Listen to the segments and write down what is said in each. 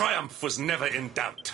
Triumph was never in doubt.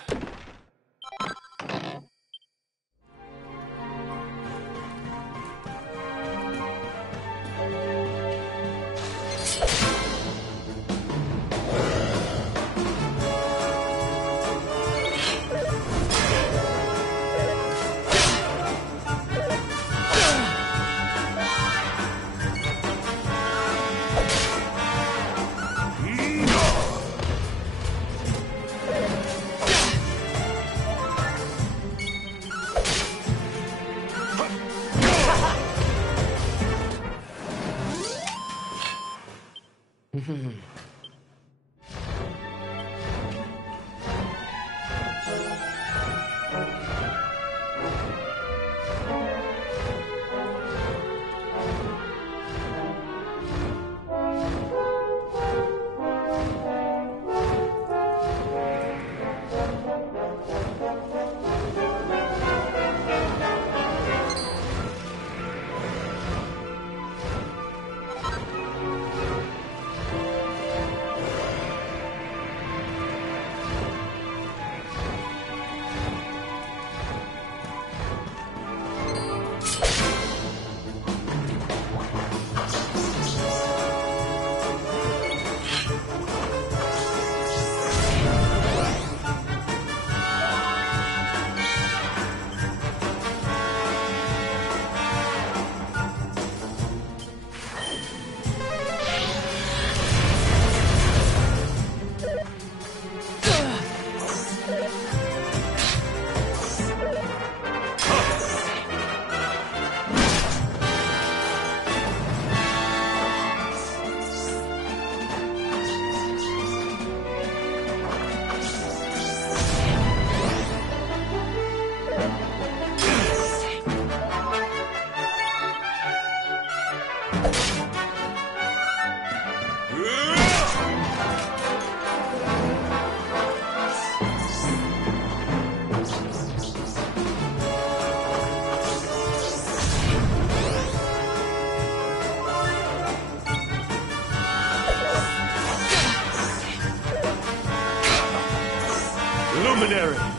Mercenary.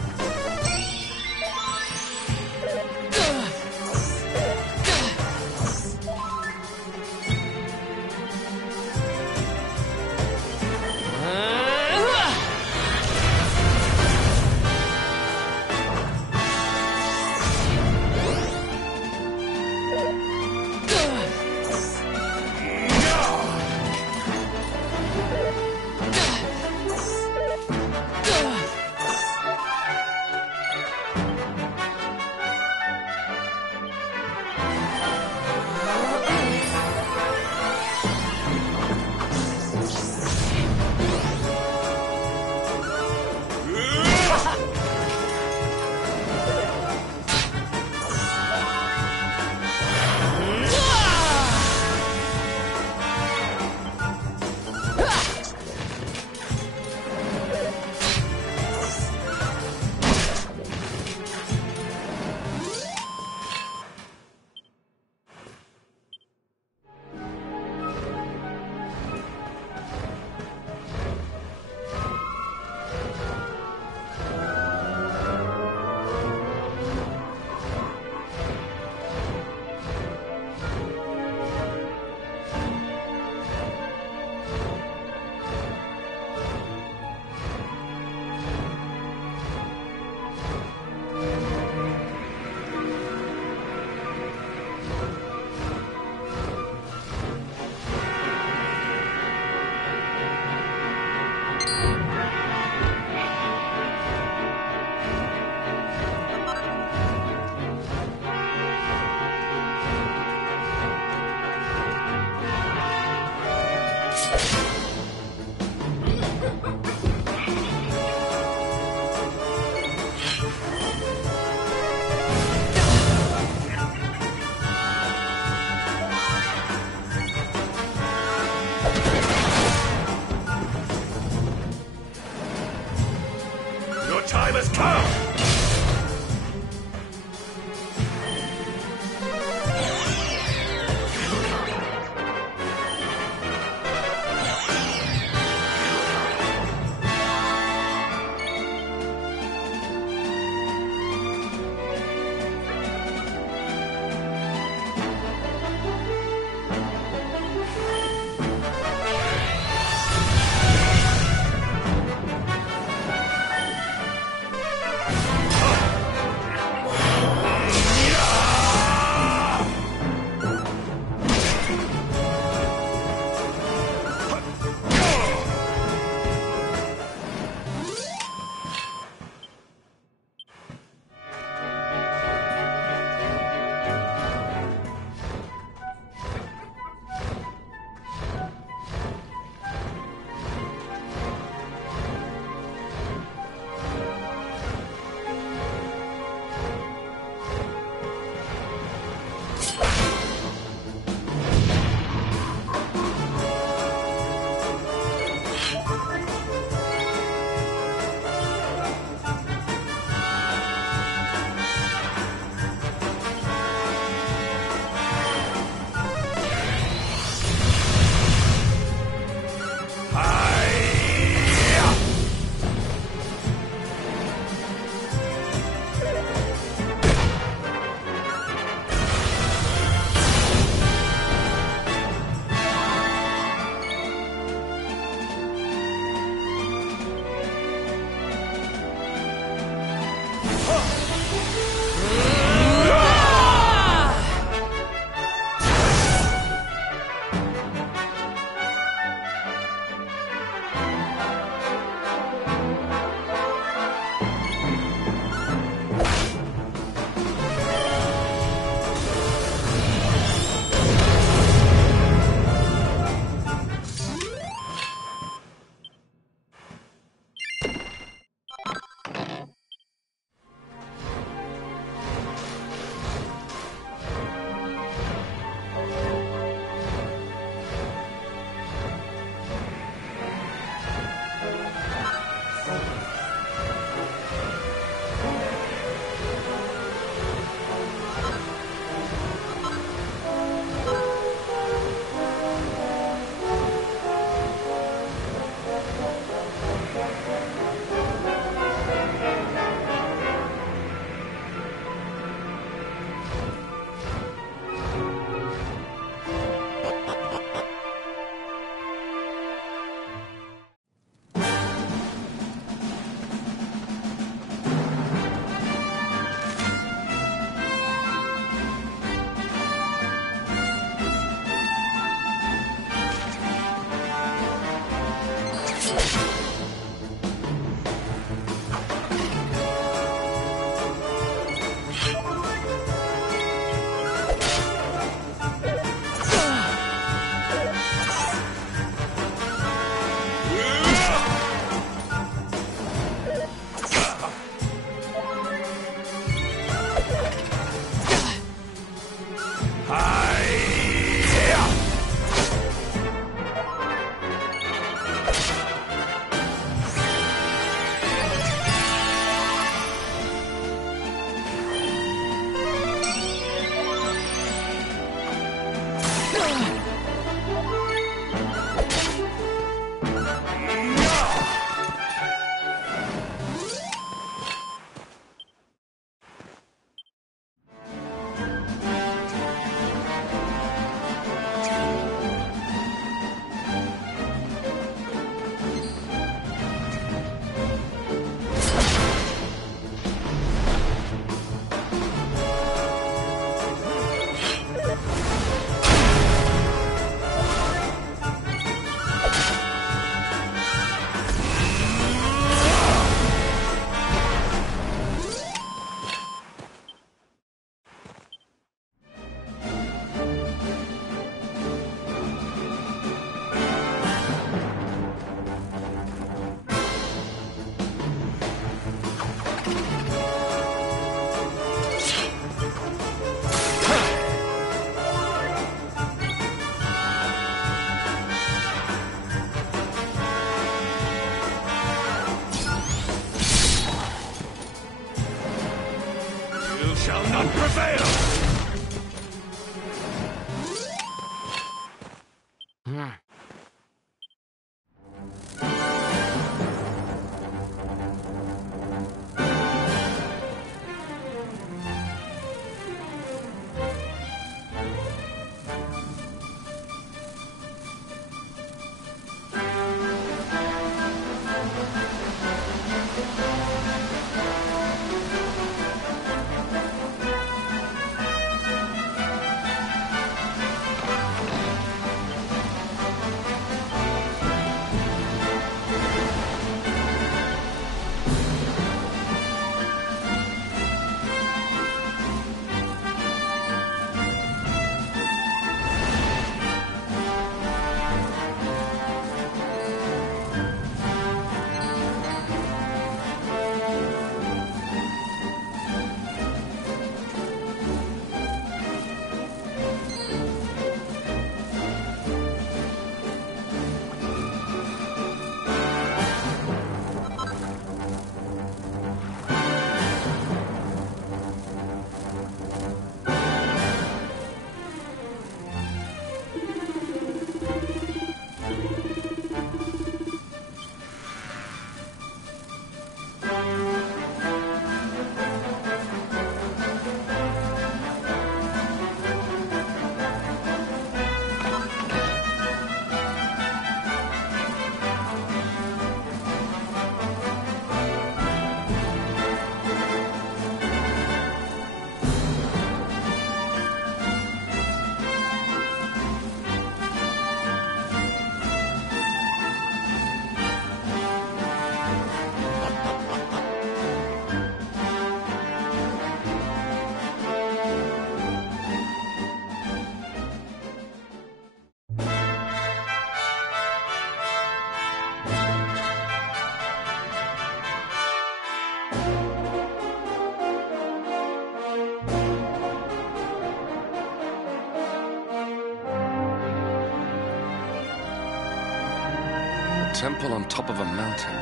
Temple on top of a mountain.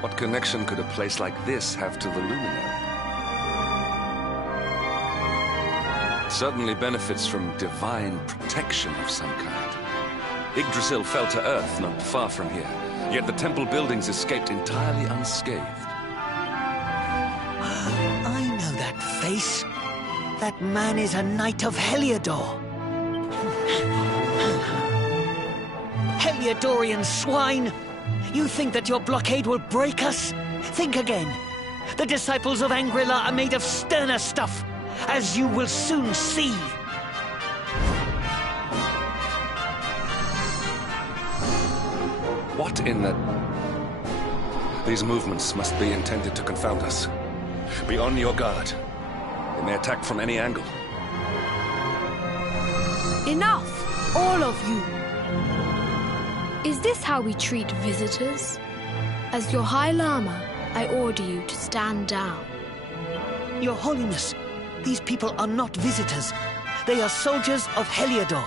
What connection could a place like this have to the Luminary? It certainly benefits from divine protection of some kind. Yggdrasil fell to earth not far from here, yet the temple buildings escaped entirely unscathed. I know that face. That man is a knight of Heliodor. Heliodorian swine! You think that your blockade will break us? Think again. The disciples of Angrila are made of sterner stuff, as you will soon see. What in the... These movements must be intended to confound us. Be on your guard. They may attack from any angle. Enough, all of you. Is this how we treat visitors? As your High Lama, I order you to stand down. Your Holiness, these people are not visitors. They are soldiers of Heliodor.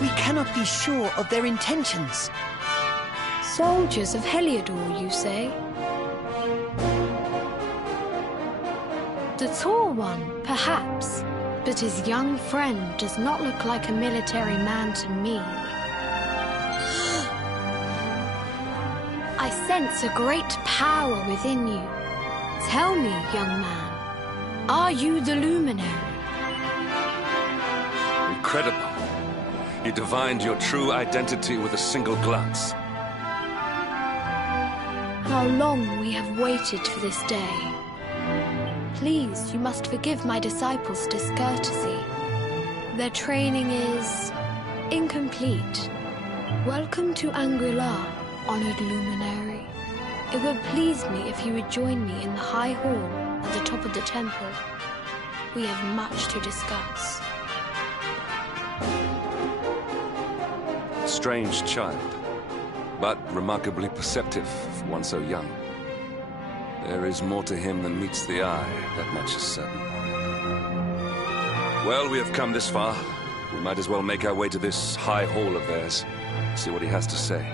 We cannot be sure of their intentions. Soldiers of Heliodor, you say? The tall one, perhaps, but his young friend does not look like a military man to me. I sense a great power within you. Tell me, young man, are you the Luminary? Incredible. You divined your true identity with a single glance. How long we have waited for this day. Please, you must forgive my disciples' discourtesy. Their training is incomplete. Welcome to Angrila, honored Luminary. It would please me if you would join me in the High Hall at the top of the temple. We have much to discuss. Strange child, but remarkably perceptive for one so young. There is more to him than meets the eye, that much is certain. Well, we have come this far. We might as well make our way to this high hall of theirs, see what he has to say.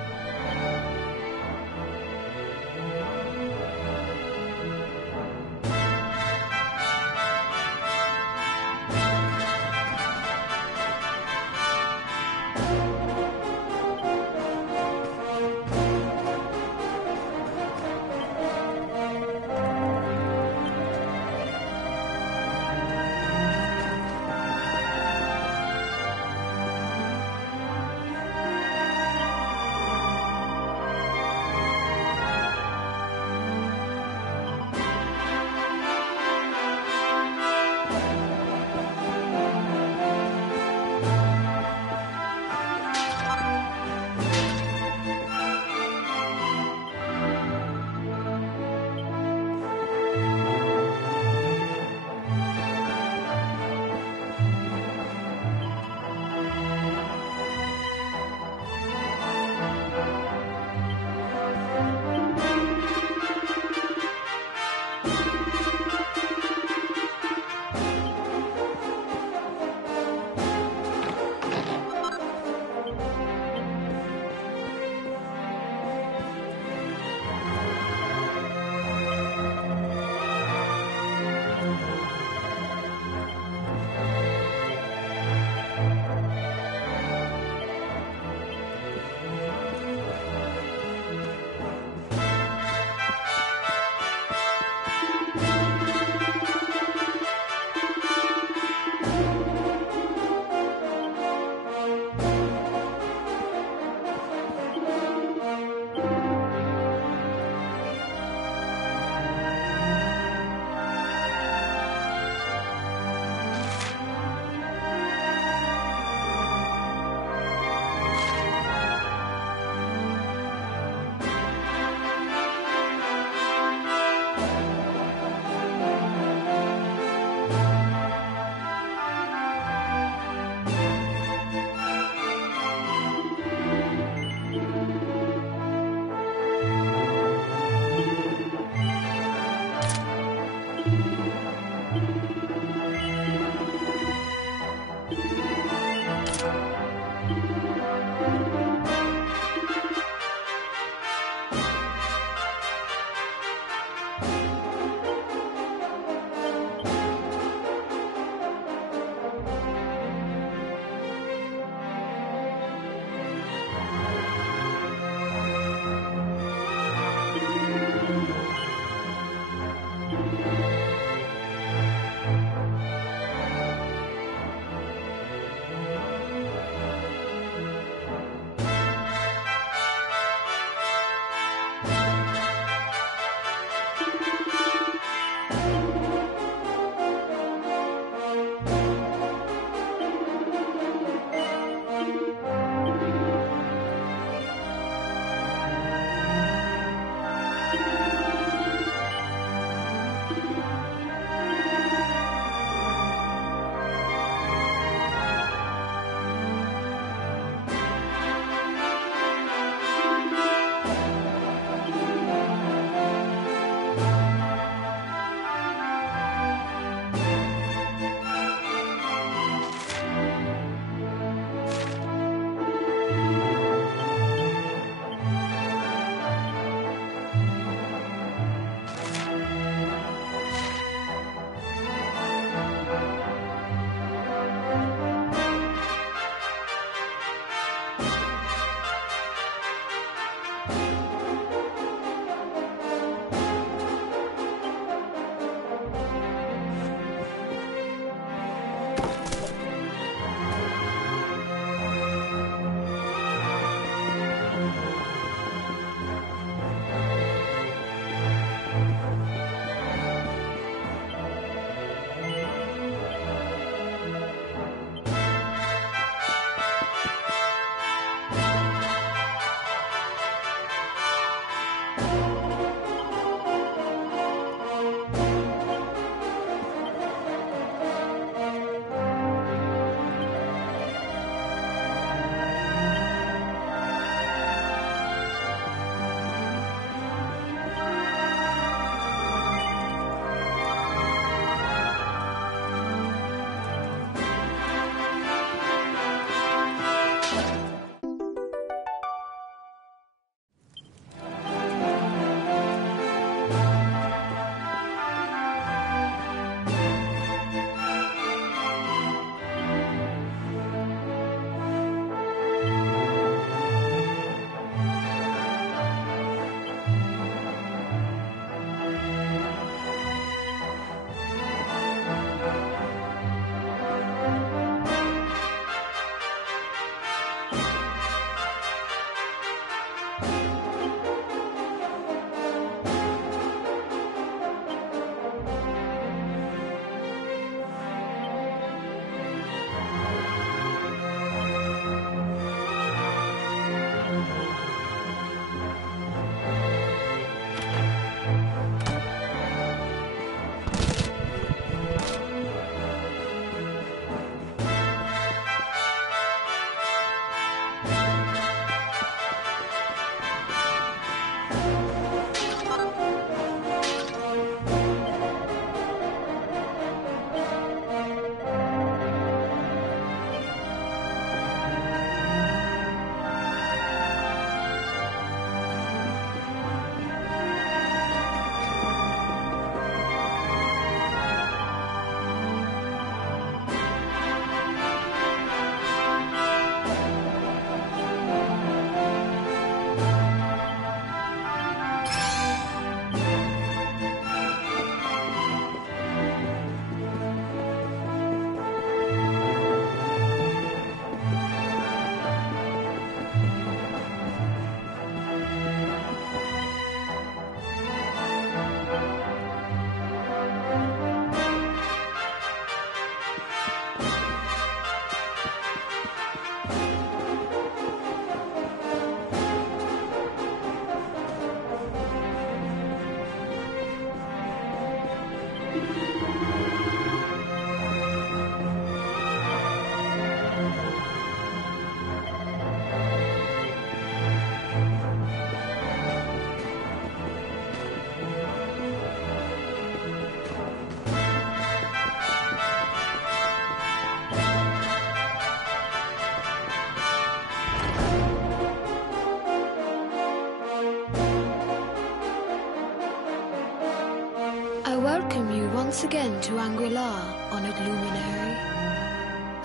once again to Angri-La, honored luminary.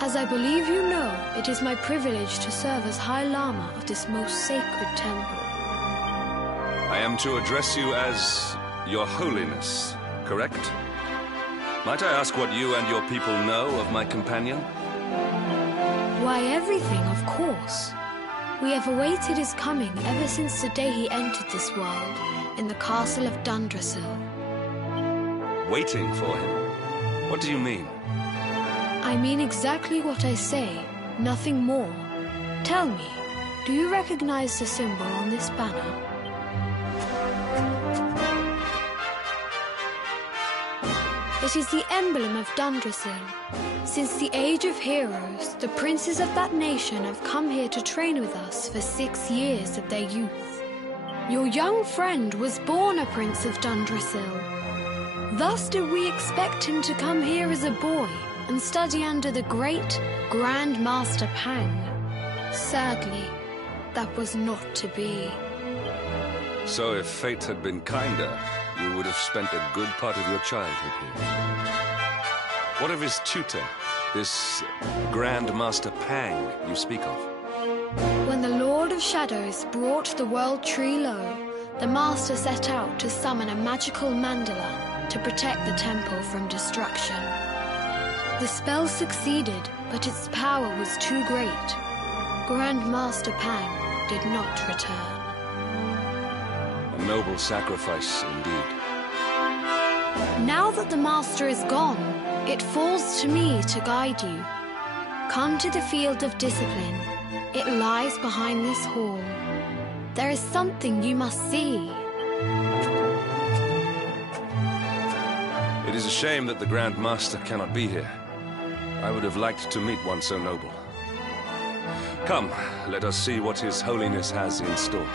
As I believe you know, it is my privilege to serve as High Lama of this most sacred temple. I am to address you as Your Holiness, correct? Might I ask what you and your people know of my companion? Why, everything, of course. We have awaited his coming ever since the day he entered this world, in the castle of Dundrasil. Waiting for him? What do you mean? I mean exactly what I say, nothing more. Tell me, do you recognize the symbol on this banner? It is the emblem of Dundrasil. Since the Age of Heroes, the princes of that nation have come here to train with us for 6 years of their youth. Your young friend was born a prince of Dundrasil. Thus did we expect him to come here as a boy and study under the great Grand Master Pang. Sadly, that was not to be. So if fate had been kinder, you would have spent a good part of your childhood here. What of his tutor, this Grand Master Pang you speak of? When the Lord of Shadows brought the World Tree low, the Master set out to summon a magical mandala to protect the temple from destruction. The spell succeeded, but its power was too great. Grand Master Pang did not return. A noble sacrifice indeed. Now that the Master is gone, it falls to me to guide you. Come to the field of discipline. It lies behind this hall. There is something you must see. It is a shame that the Grand Master cannot be here. I would have liked to meet one so noble. Come, let us see what His Holiness has in store.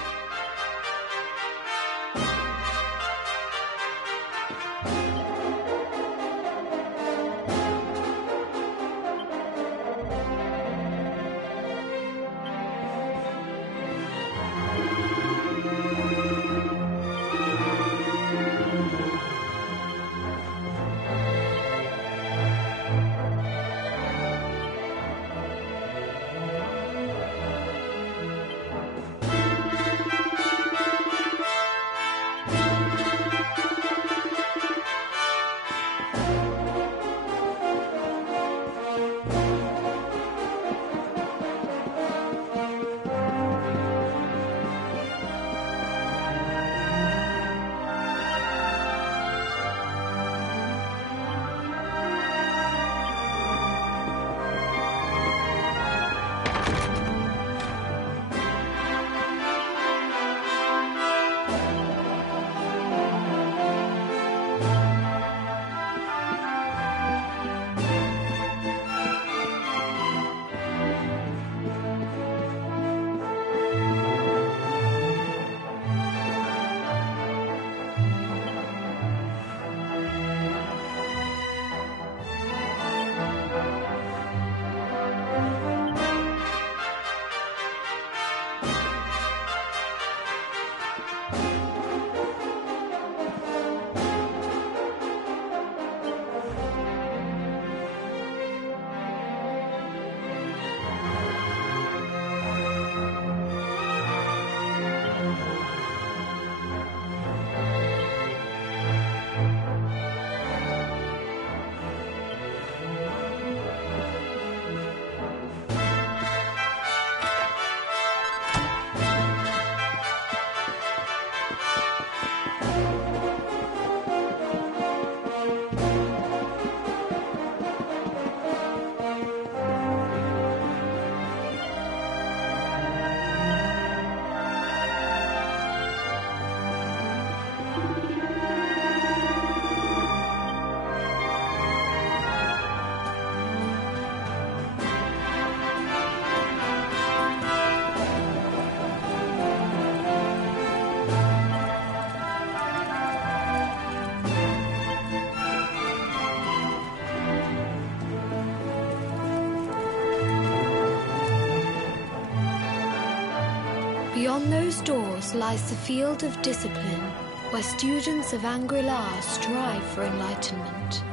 Beyond those doors lies the field of discipline, where students of Angri-La strive for enlightenment.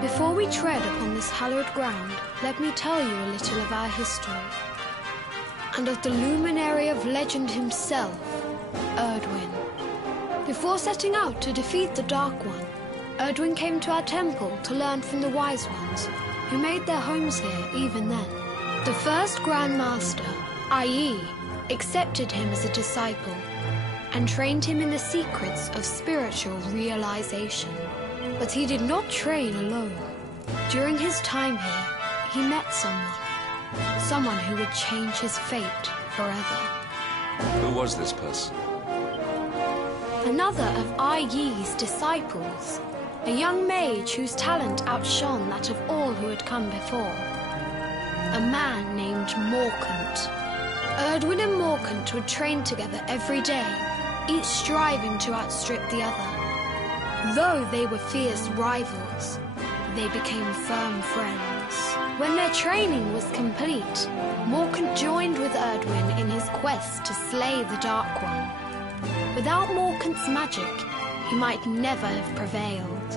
Before we tread upon this hallowed ground, let me tell you a little of our history, and of the luminary of legend himself, Erdwin. Before setting out to defeat the Dark One, Erdwin came to our temple to learn from the Wise Ones, who made their homes here even then. The first Grand Master, i.e., accepted him as a disciple and trained him in the secrets of spiritual realization. But he did not train alone. During his time here, he met someone who would change his fate forever. Who was this person? Another of Ai Yi's disciples, a young mage whose talent outshone that of all who had come before. A man named Morkant. Erdwin and Morkant would train together every day, each striving to outstrip the other. Though they were fierce rivals, they became firm friends. When their training was complete, Morkant joined with Erdwin in his quest to slay the Dark One. Without Morkant's magic, he might never have prevailed.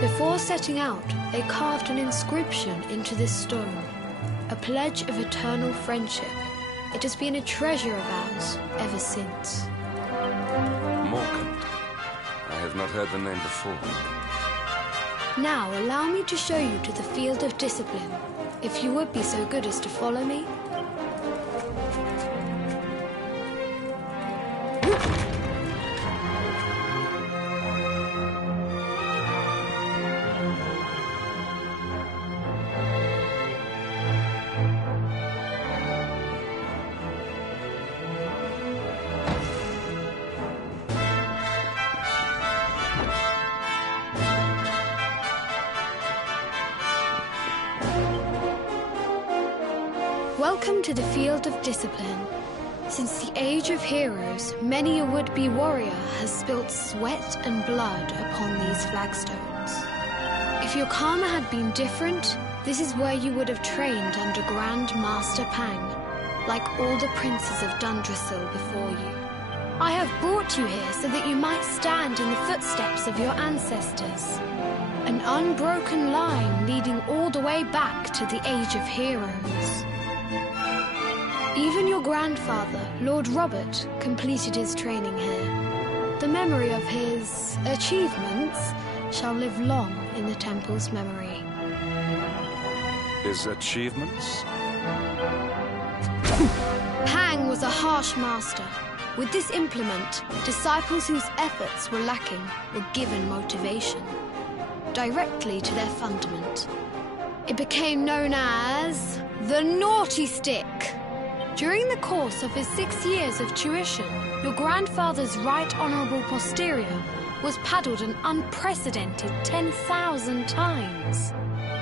Before setting out, they carved an inscription into this stone, a pledge of eternal friendship. It has been a treasure of ours ever since. Morkant. I have not heard the name before. Now allow me to show you to the field of discipline, if you would be so good as to follow me. Welcome to the field of discipline. Since the age of heroes, many a would-be warrior has spilt sweat and blood upon these flagstones. If your karma had been different, this is where you would have trained under Grand Master Pang, like all the princes of Dundrasil before you. I have brought you here so that you might stand in the footsteps of your ancestors. An unbroken line leading all the way back to the age of heroes. Even your grandfather, Lord Robert, completed his training here. The memory of his achievements shall live long in the temple's memory. His achievements? Pang was a harsh master. With this implement, disciples whose efforts were lacking were given motivation, directly to their fundament. It became known as the Naughty Stick. During the course of his 6 years of tuition, your grandfather's right honourable posterior was paddled an unprecedented 10,000 times.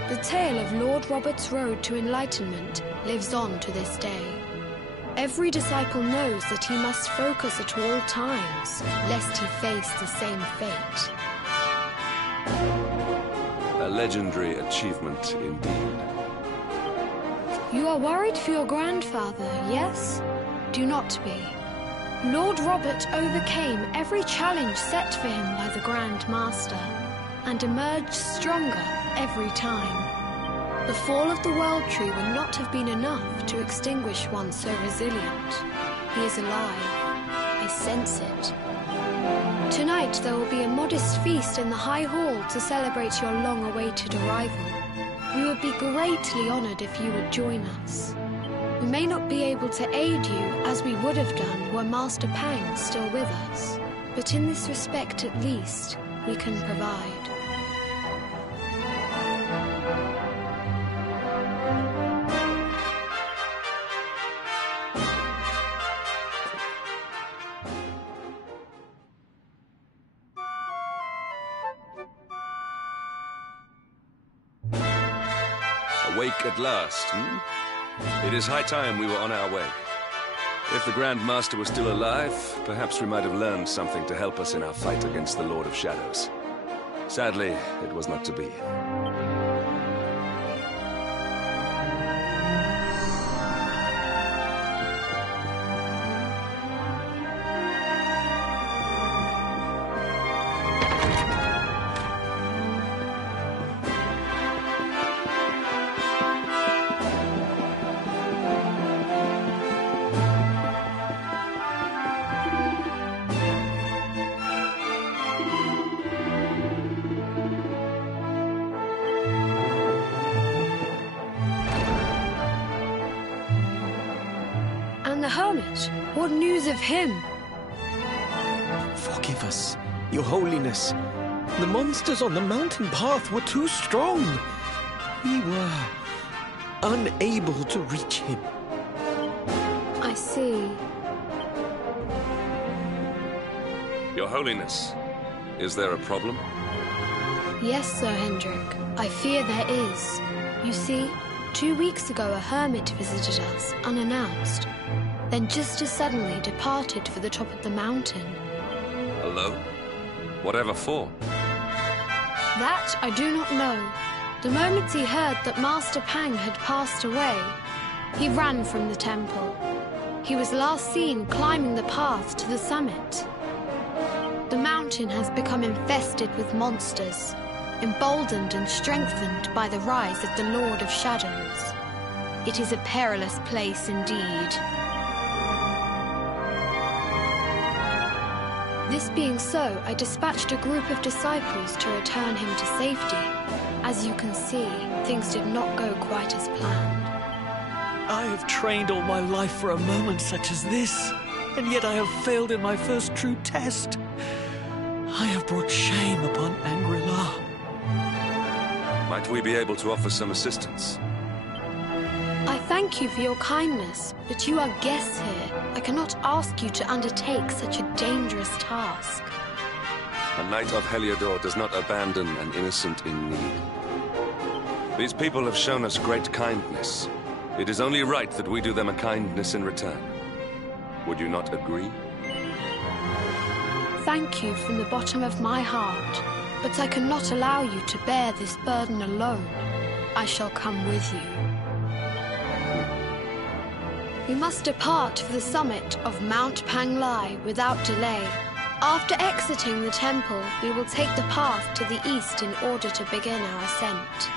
The tale of Lord Robert's road to enlightenment lives on to this day. Every disciple knows that he must focus at all times, lest he face the same fate. A legendary achievement indeed. You are worried for your grandfather, yes? Do not be. Lord Robert overcame every challenge set for him by the Grand Master, and emerged stronger every time. The fall of the World Tree would not have been enough to extinguish one so resilient. He is alive. I sense it. Tonight there will be a modest feast in the High Hall to celebrate your long-awaited arrival. We would be greatly honored if you would join us. We may not be able to aid you as we would have done were Master Pang still with us, but in this respect at least, we can provide. Awake at last, It is high time we were on our way. If the Grand Master was still alive, perhaps we might have learned something to help us in our fight against the Lord of Shadows. Sadly, it was not to be. And the hermit? What news of him? Forgive us, Your Holiness. The monsters on the mountain path were too strong. We were unable to reach him. I see. Your Holiness, is there a problem? Yes, Sir Hendrik. I fear there is. You see, 2 weeks ago a hermit visited us, unannounced. Then just as suddenly departed for the top of the mountain. Alone? Whatever for? That I do not know. The moment he heard that Master Pang had passed away, he ran from the temple. He was last seen climbing the path to the summit. The mountain has become infested with monsters, emboldened and strengthened by the rise of the Lord of Shadows. It is a perilous place indeed. This being so, I dispatched a group of disciples to return him to safety. As you can see, things did not go quite as planned. I have trained all my life for a moment such as this, and yet I have failed in my first true test. I have brought shame upon Angri-La. Might we be able to offer some assistance? I thank you for your kindness, but you are guests here. I cannot ask you to undertake such a dangerous task. A knight of Heliodor does not abandon an innocent in need. These people have shown us great kindness. It is only right that we do them a kindness in return. Would you not agree? Thank you from the bottom of my heart, but I cannot allow you to bear this burden alone. I shall come with you. We must depart for the summit of Mount Panglai without delay. After exiting the temple, we will take the path to the east in order to begin our ascent.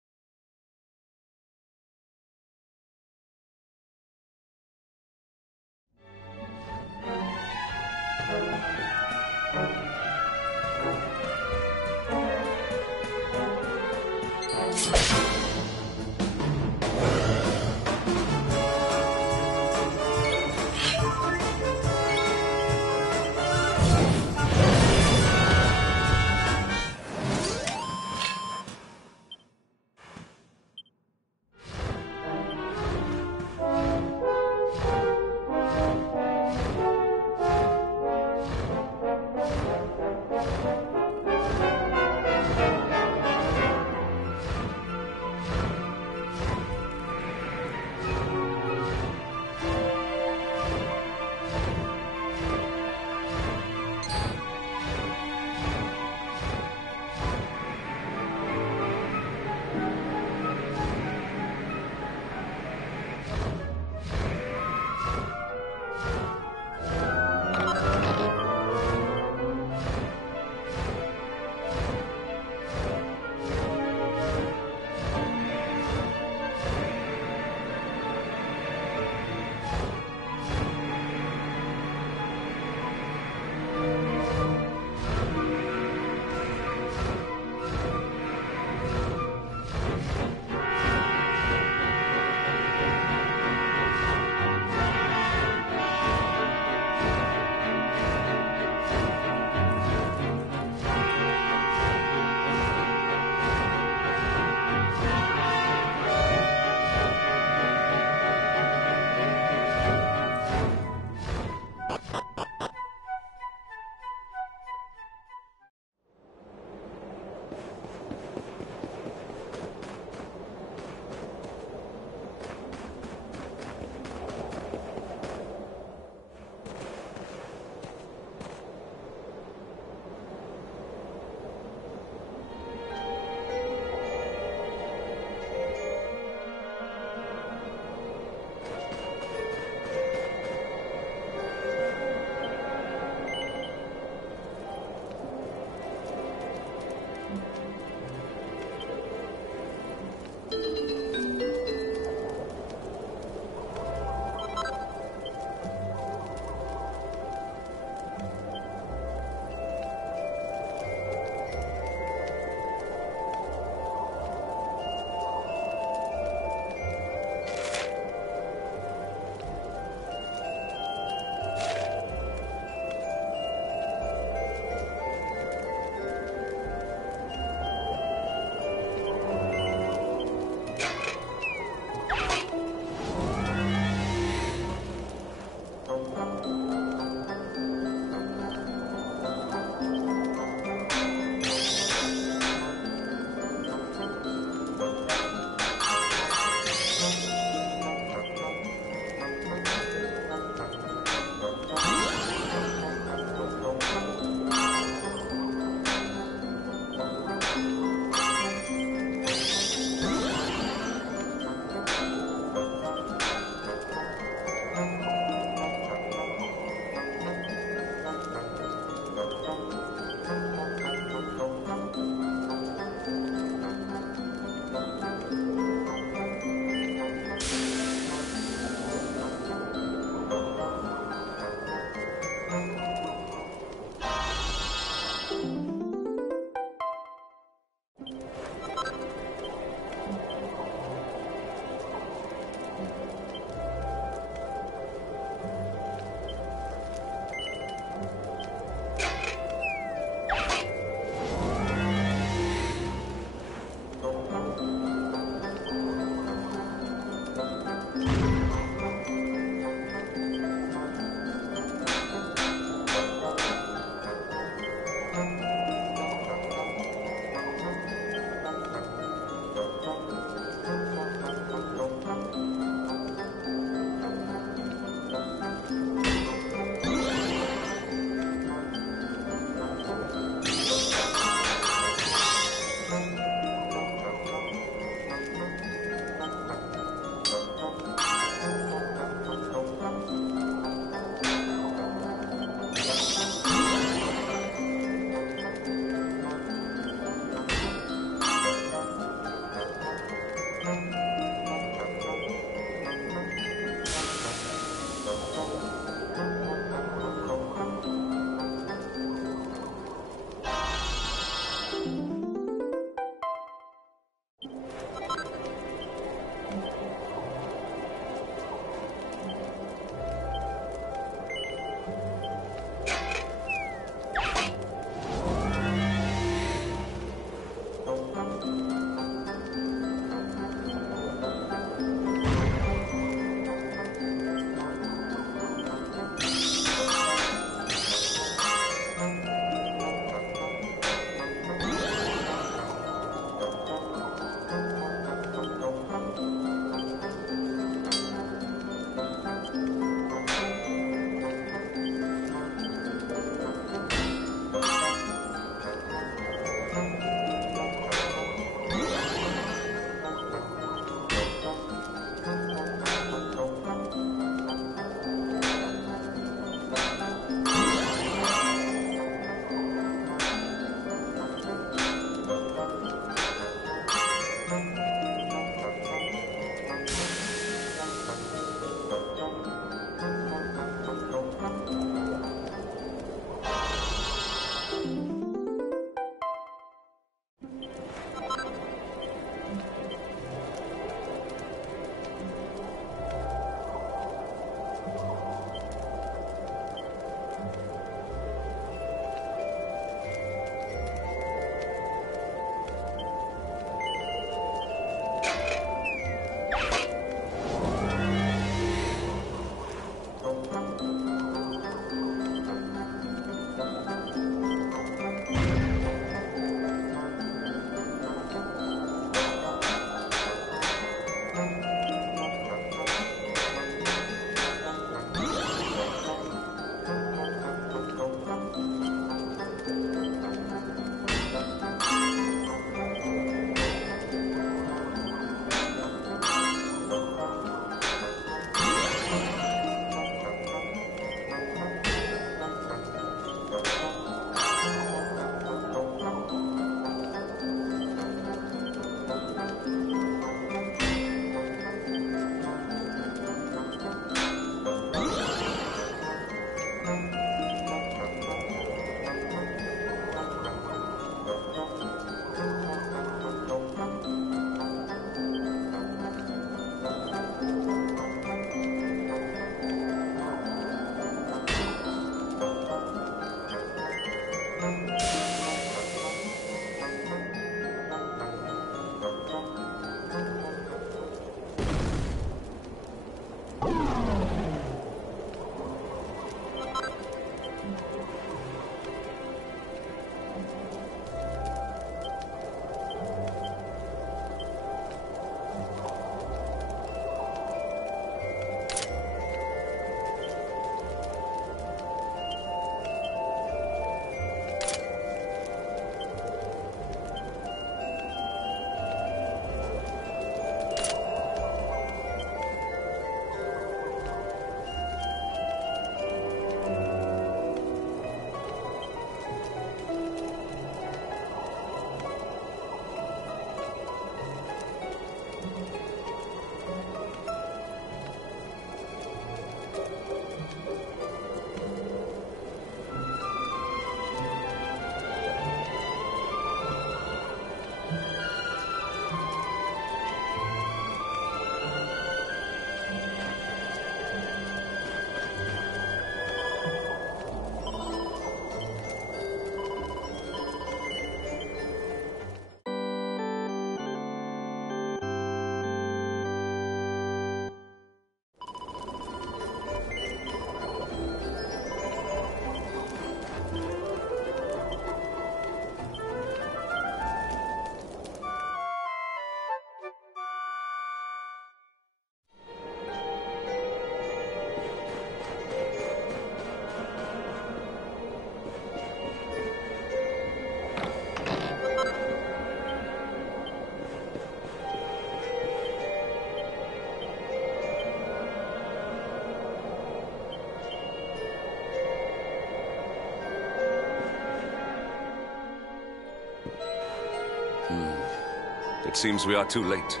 seems we are too late.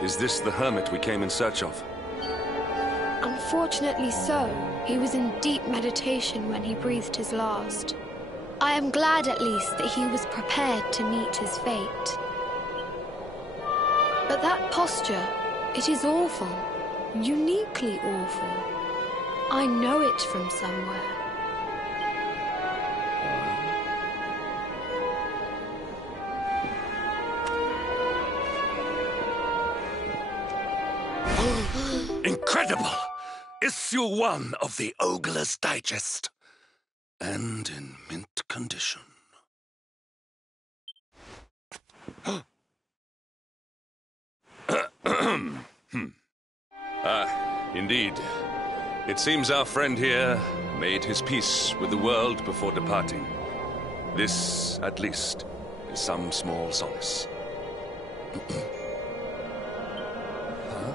Is this the hermit we came in search of? Unfortunately so. He was in deep meditation when he breathed his last. I am glad at least that he was prepared to meet his fate. But that posture, it is awful. Uniquely awful. I know it from somewhere. Incredible! Issue 1 of the Ogler's Digest. And in mint condition. Indeed. It seems our friend here made his peace with the world before departing. This, at least, is some small solace. Huh?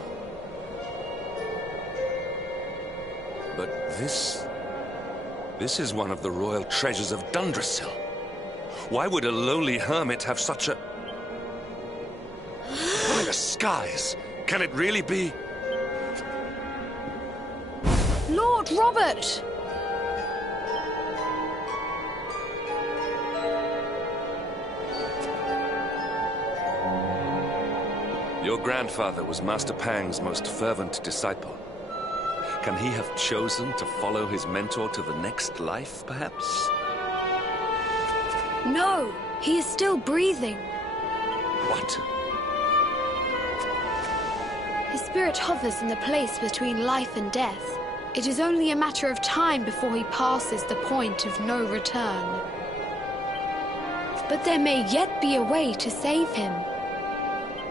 But this is one of the royal treasures of Dundrasil. Why would a lowly hermit have such a... By the skies! Can it really be? Lord Robert! Your grandfather was Master Pang's most fervent disciple. Can he have chosen to follow his mentor to the next life, perhaps? No, he is still breathing. What? His spirit hovers in the place between life and death. It is only a matter of time before he passes the point of no return. But there may yet be a way to save him.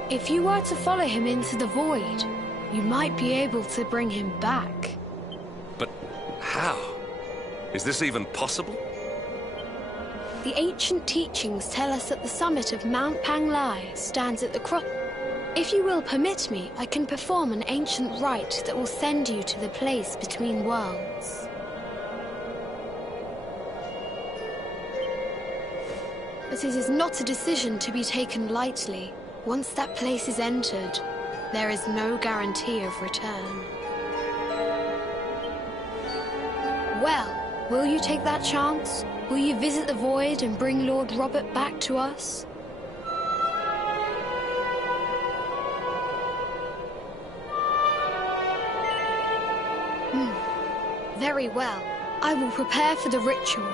If you were to follow him into the void, you might be able to bring him back. But how? Is this even possible? The ancient teachings tell us that the summit of Mount Panglai stands at the cross. If you will permit me, I can perform an ancient rite that will send you to the place between worlds. But it is not a decision to be taken lightly. Once that place is entered, there is no guarantee of return. Well, will you take that chance? Will you visit the void and bring Lord Robert back to us? Very well. I will prepare for the ritual.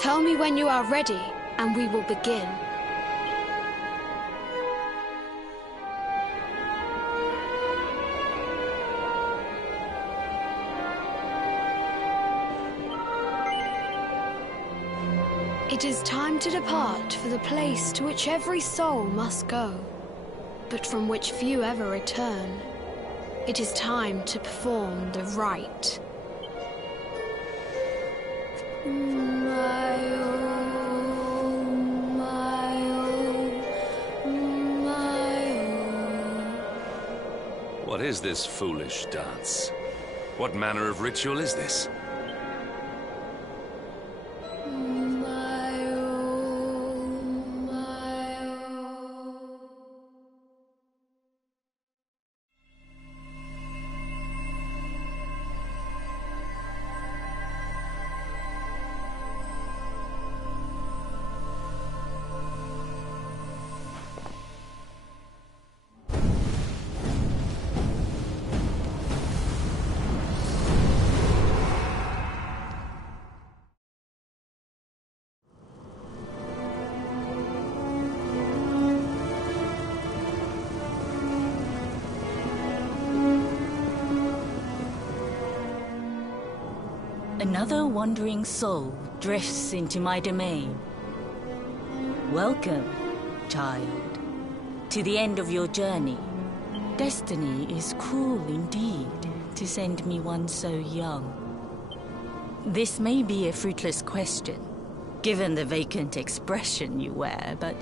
Tell me when you are ready, and we will begin. It is time to depart for the place to which every soul must go, but from which few ever return. It is time to perform the rite. What is this foolish dance? What manner of ritual is this? Another wandering soul drifts into my domain. Welcome, child, to the end of your journey. Destiny is cruel indeed to send me one so young. This may be a fruitless question, given the vacant expression you wear, but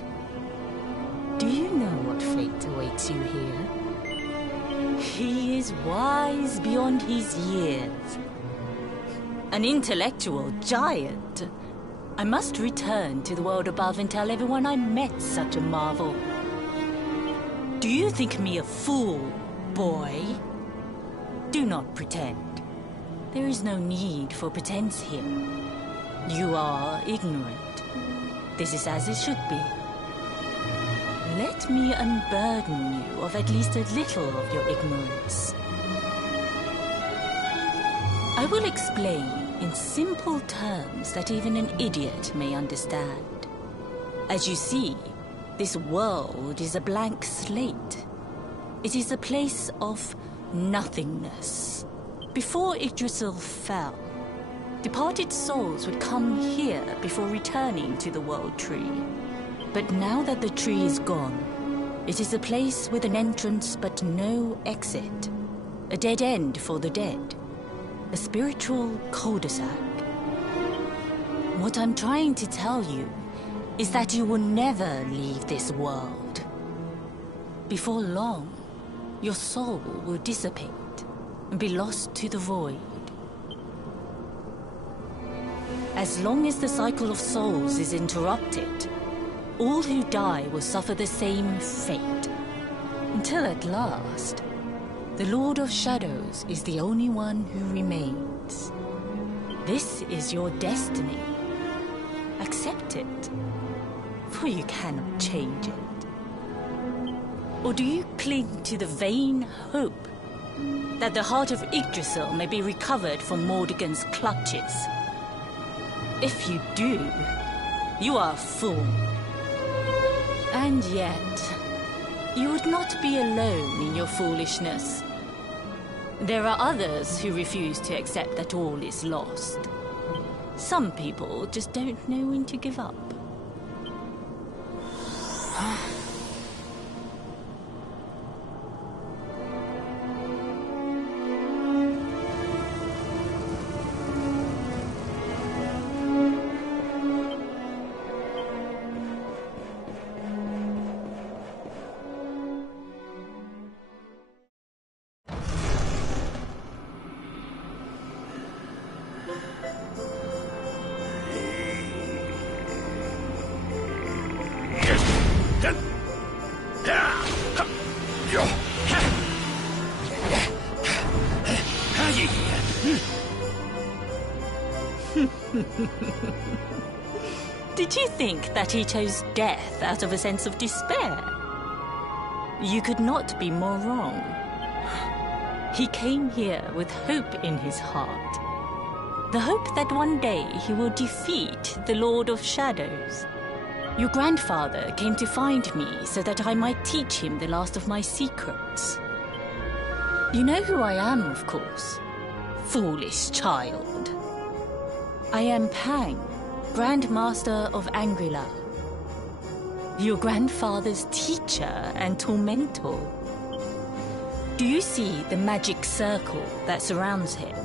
do you know what fate awaits you here? He is wise beyond his years. An intellectual giant. I must return to the world above and tell everyone I met such a marvel. Do you think me a fool, boy? Do not pretend. There is no need for pretense here. You are ignorant. This is as it should be. Let me unburden you of at least a little of your ignorance. I will explain in simple terms that even an idiot may understand. As you see, this world is a blank slate. It is a place of nothingness. Before Yggdrasil fell, departed souls would come here before returning to the World Tree. But now that the tree is gone, it is a place with an entrance but no exit. A dead end for the dead. A spiritual cul-de-sac. What I'm trying to tell you is that you will never leave this world. Before long, your soul will dissipate and be lost to the void. As long as the cycle of souls is interrupted, all who die will suffer the same fate. Until at last, the Lord of Shadows is the only one who remains. This is your destiny. Accept it, for you cannot change it. Or do you cling to the vain hope that the heart of Yggdrasil may be recovered from Mordegon's clutches? If you do, you are a fool. And yet, you would not be alone in your foolishness. There are others who refuse to accept that all is lost. Some people just don't know when to give up. Did you think that he chose death out of a sense of despair? You could not be more wrong. He came here with hope in his heart. The hope that one day he will defeat the Lord of Shadows. Your grandfather came to find me so that I might teach him the last of my secrets. You know who I am, of course. Foolish child. I am Pang, Grand Master of Angrila. Your grandfather's teacher and tormentor. Do you see the magic circle that surrounds him?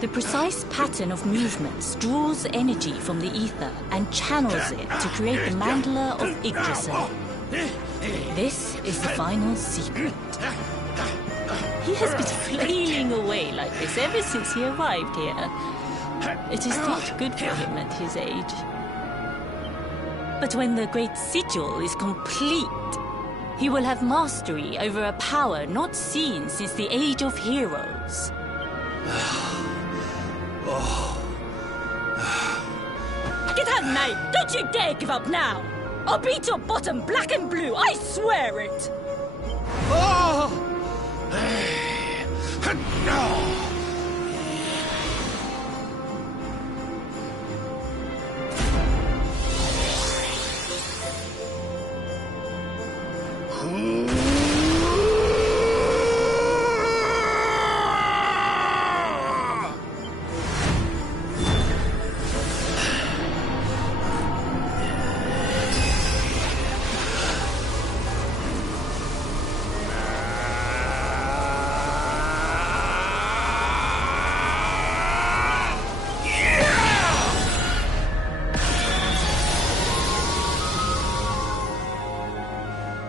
The precise pattern of movements draws energy from the ether and channels it to create the mandala of Yggdrasil. This is the final secret. He has been flailing away like this ever since he arrived here. It is not good for him at his age. But when the great sigil is complete, he will have mastery over a power not seen since the Age of Heroes. Get out, knight! Don't you dare give up now! I'll beat your bottom black and blue, I swear it! Oh! No!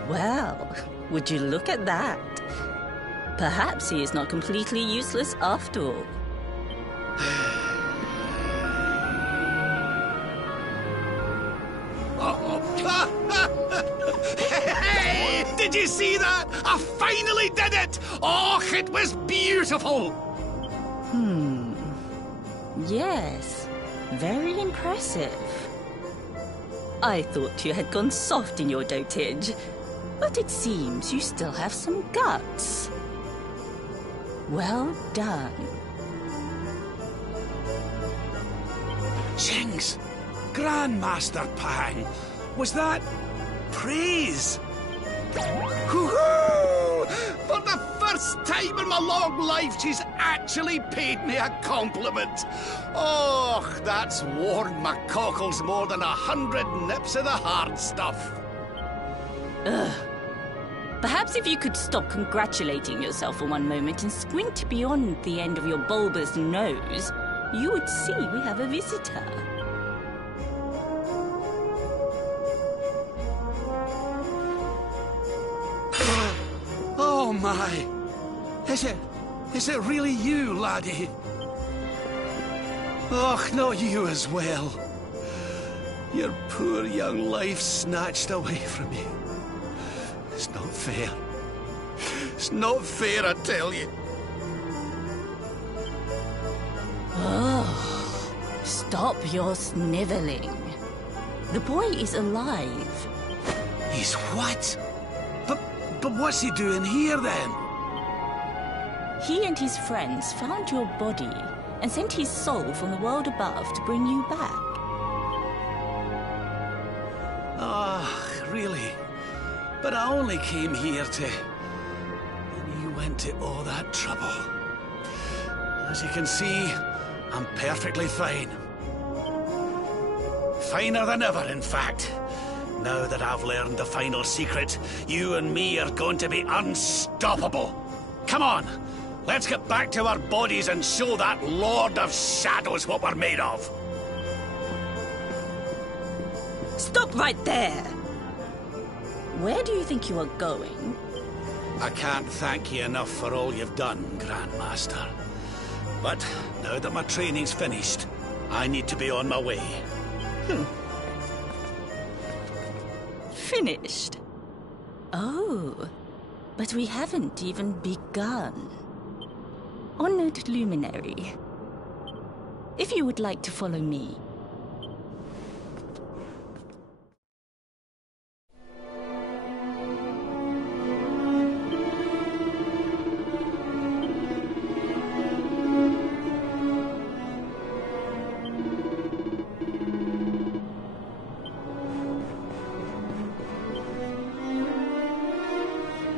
Well, would you look at that? Perhaps he is not completely useless after all. Did you see that? I finally did it! Oh, it was beautiful! Yes, very impressive. I thought you had gone soft in your dotage, but it seems you still have some guts. Well done. Jinx! Grandmaster Pang! Was that praise? Hoo-hoo! For the first time in my long life, she's actually paid me a compliment. Oh, that's warmed my cockles more than 100 nips of the hard stuff. Perhaps if you could stop congratulating yourself for one moment and squint beyond the end of your bulbous nose, you would see we have a visitor. Oh my! Is it really you, laddie? Och, not you as well. Your poor young life snatched away from you. It's not fair. It's not fair, I tell you. Oh, stop your sniveling. The boy is alive. He's what? But what's he doing here then? He and his friends found your body and sent his soul from the world above to bring you back. Ah, really? But I only came here to... And you went to all that trouble. As you can see, I'm perfectly fine. Finer than ever, in fact. Now that I've learned the final secret, you and me are going to be unstoppable. Come on, let's get back to our bodies and show that Lord of Shadows what we're made of. Stop right there! Where do you think you are going? I can't thank you enough for all you've done, Grandmaster. But now that my training's finished, I need to be on my way. Finished? Oh, but we haven't even begun. Honored Luminary, if you would like to follow me.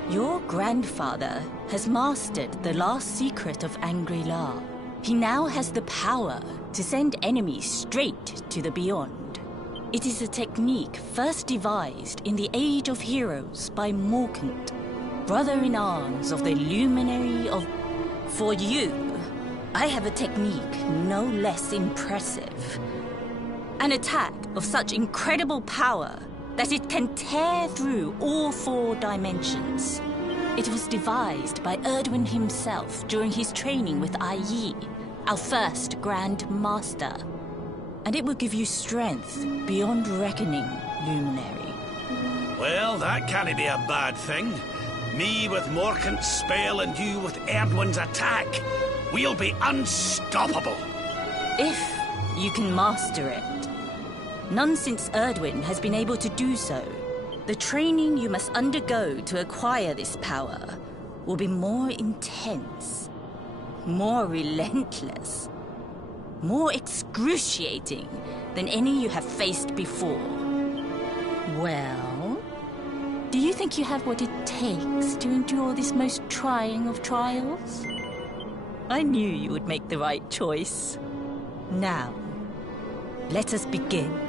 Your grandfather has mastered the last secret of Angri-La. He now has the power to send enemies straight to the beyond. It is a technique first devised in the Age of Heroes by Morkant, brother-in-arms of the Luminary of... For you, I have a technique no less impressive. An attack of such incredible power that it can tear through all 4 dimensions. It was devised by Erdwin himself during his training with Yi, our first Grand Master. And it will give you strength beyond reckoning, Luminary. Well, that can't be a bad thing. Me with Morkant's spell and you with Erdwin's attack. We'll be unstoppable. If you can master it. None since Erdwin has been able to do so. The training you must undergo to acquire this power will be more intense, more relentless, more excruciating than any you have faced before. Well, do you think you have what it takes to endure this most trying of trials? I knew you would make the right choice. Now, let us begin.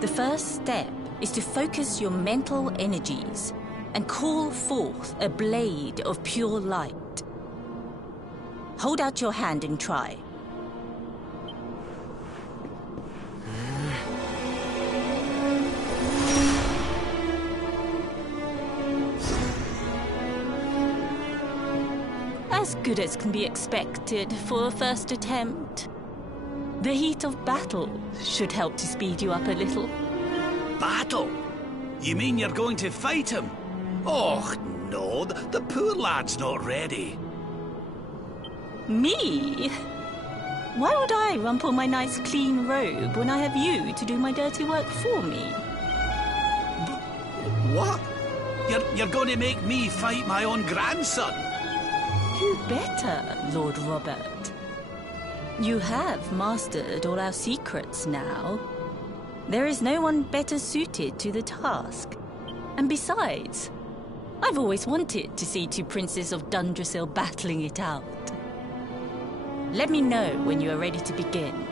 The first step is to focus your mental energies and call forth a blade of pure light. Hold out your hand and try. As good as can be expected for a first attempt. The heat of battle should help to speed you up a little. Battle? You mean you're going to fight him? Oh, no, the poor lad's not ready. Me? Why would I rumple my nice clean robe when I have you to do my dirty work for me? What? You're going to make me fight my own grandson? You better, Lord Robert. You have mastered all our secrets now. There is no one better suited to the task. And besides, I've always wanted to see two princes of Dundrasil battling it out. Let me know when you are ready to begin.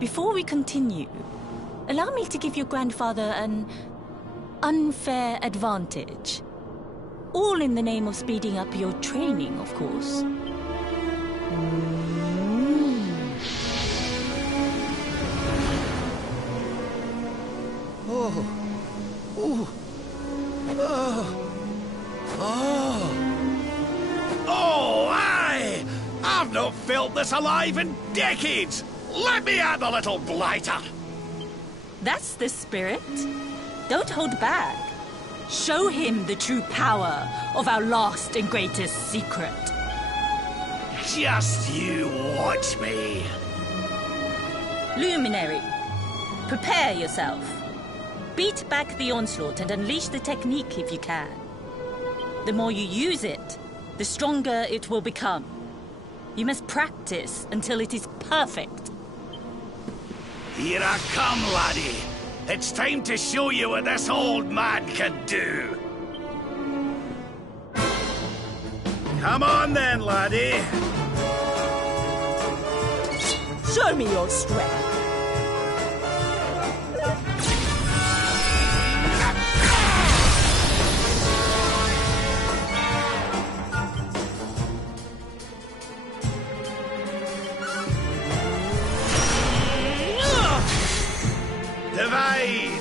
Before we continue, allow me to give your grandfather an unfair advantage. All in the name of speeding up your training, of course. Oh. Oh. Oh. Oh. Oh, aye! I've not felt this alive in decades! Let me at the little blighter! That's the spirit. Don't hold back. Show him the true power of our last and greatest secret. Just you watch me. Luminary, prepare yourself. Beat back the onslaught and unleash the technique if you can. The more you use it, the stronger it will become. You must practice until it is perfect. Here I come, laddie. It's time to show you what this old man can do. Come on then, laddie. Show me your strength. Divide!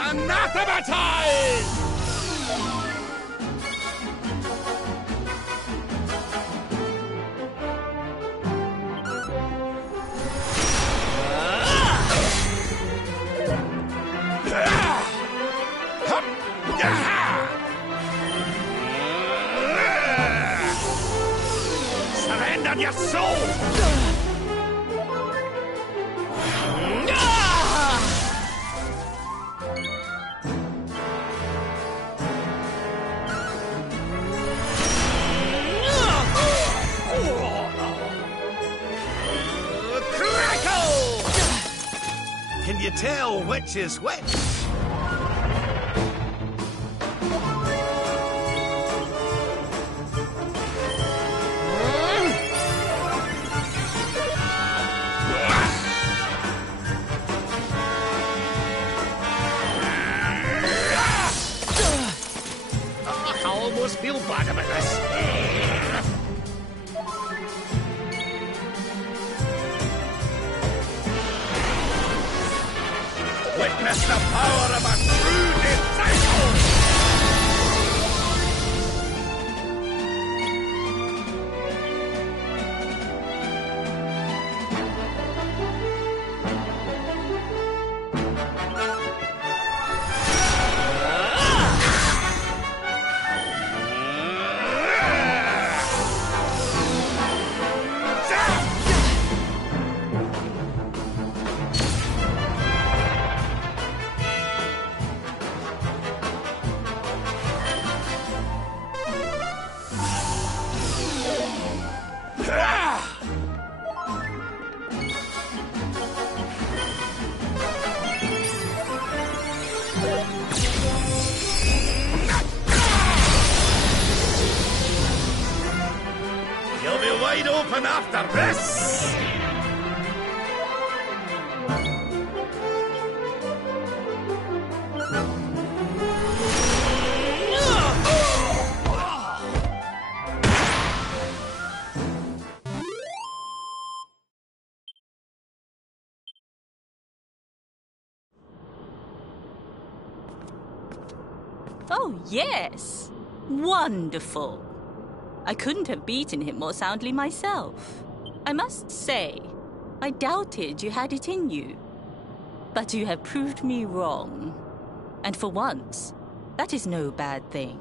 Anathematize! Surrender your soul! Can you tell which is which? I almost feel bad about this. Witness the power of a true disciple! happen after this! Oh, yes. Wonderful. I couldn't have beaten him more soundly myself. I must say, I doubted you had it in you. But you have proved me wrong. And for once, that is no bad thing.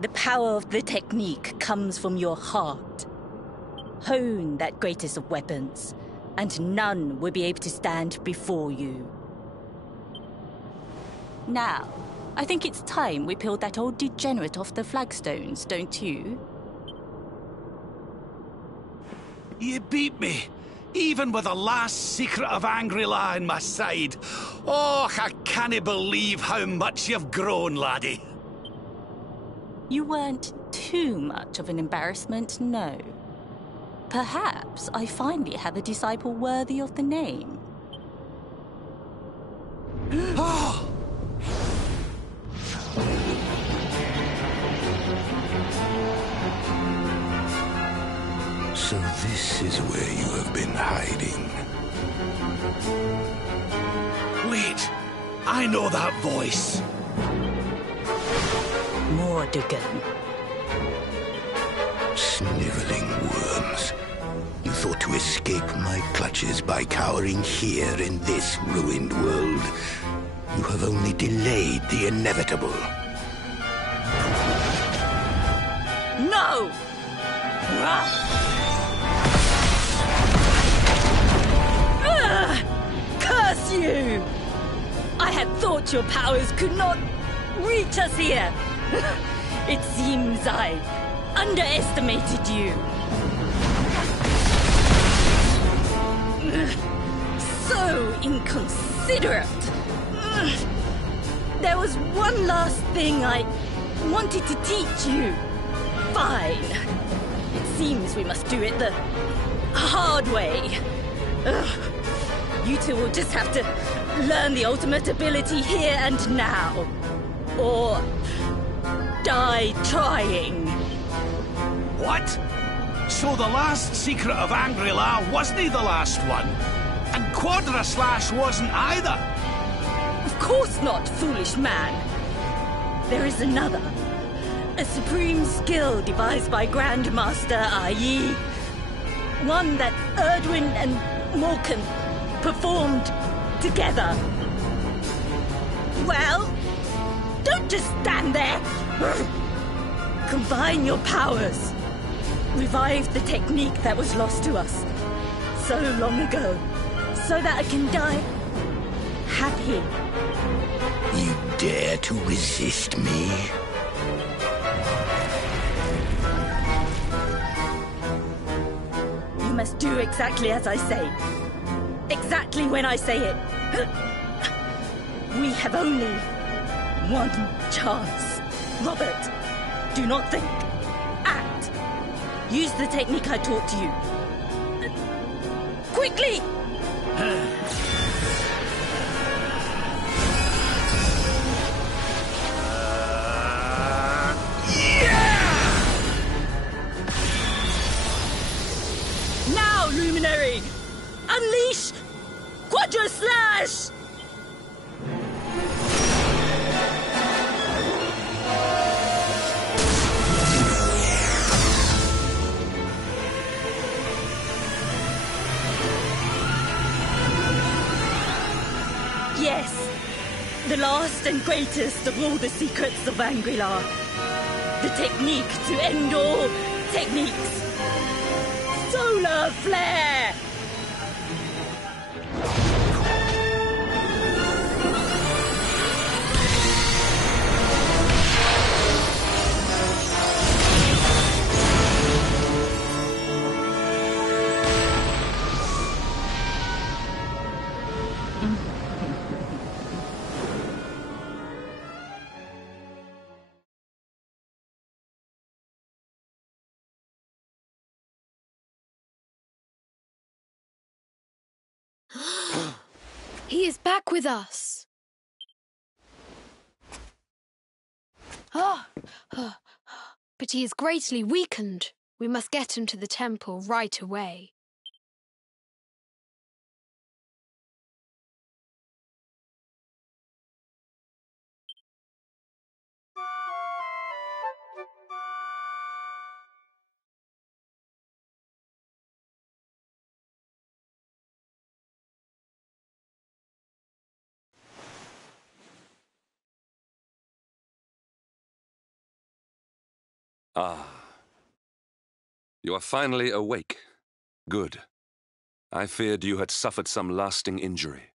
The power of the technique comes from your heart. Hone that greatest of weapons, and none will be able to stand before you. Now, I think it's time we peeled that old degenerate off the flagstones, don't you? You beat me, even with the last secret of Angry-La in my side. Oh, I can't believe how much you've grown, laddie. You weren't too much of an embarrassment, no. Perhaps I finally have a disciple worthy of the name. Oh! So this is where you have been hiding. Wait, I know that voice. Mordigan. Sniveling worms. You thought to escape my clutches by cowering here in this ruined world. You have only delayed the inevitable. No! Curse you! I had thought your powers could not reach us here. It seems I underestimated you. So inconsiderate. There was one last thing I wanted to teach you. Fine. It seems we must do it the hard way. You two will just have to learn the ultimate ability here and now. Or die trying. What? So the last secret of Angry-La wasn't the last one? And Quadra Slash wasn't either? Of course not, foolish man. There is another. A supreme skill devised by Grandmaster, i.e. one that Erdwin and Morkan performed together. Well, don't just stand there. Combine your powers. Revive the technique that was lost to us so long ago, so that I can die happy. You dare to resist me? You must do exactly as I say. Exactly when I say it. We have only one chance. Robert, do not think. Act. Use the technique I taught you. Quickly! Now, Luminary! Unleash Quadra Slash! Yes, the last and greatest of all the secrets of Angry-La. The technique to end all techniques. Solar Flare! He is back with us. But he is greatly weakened. We must get him to the temple right away. Ah. You are finally awake. Good. I feared you had suffered some lasting injury.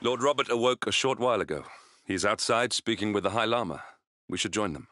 Lord Robert awoke a short while ago. He's outside speaking with the High Lama. We should join them.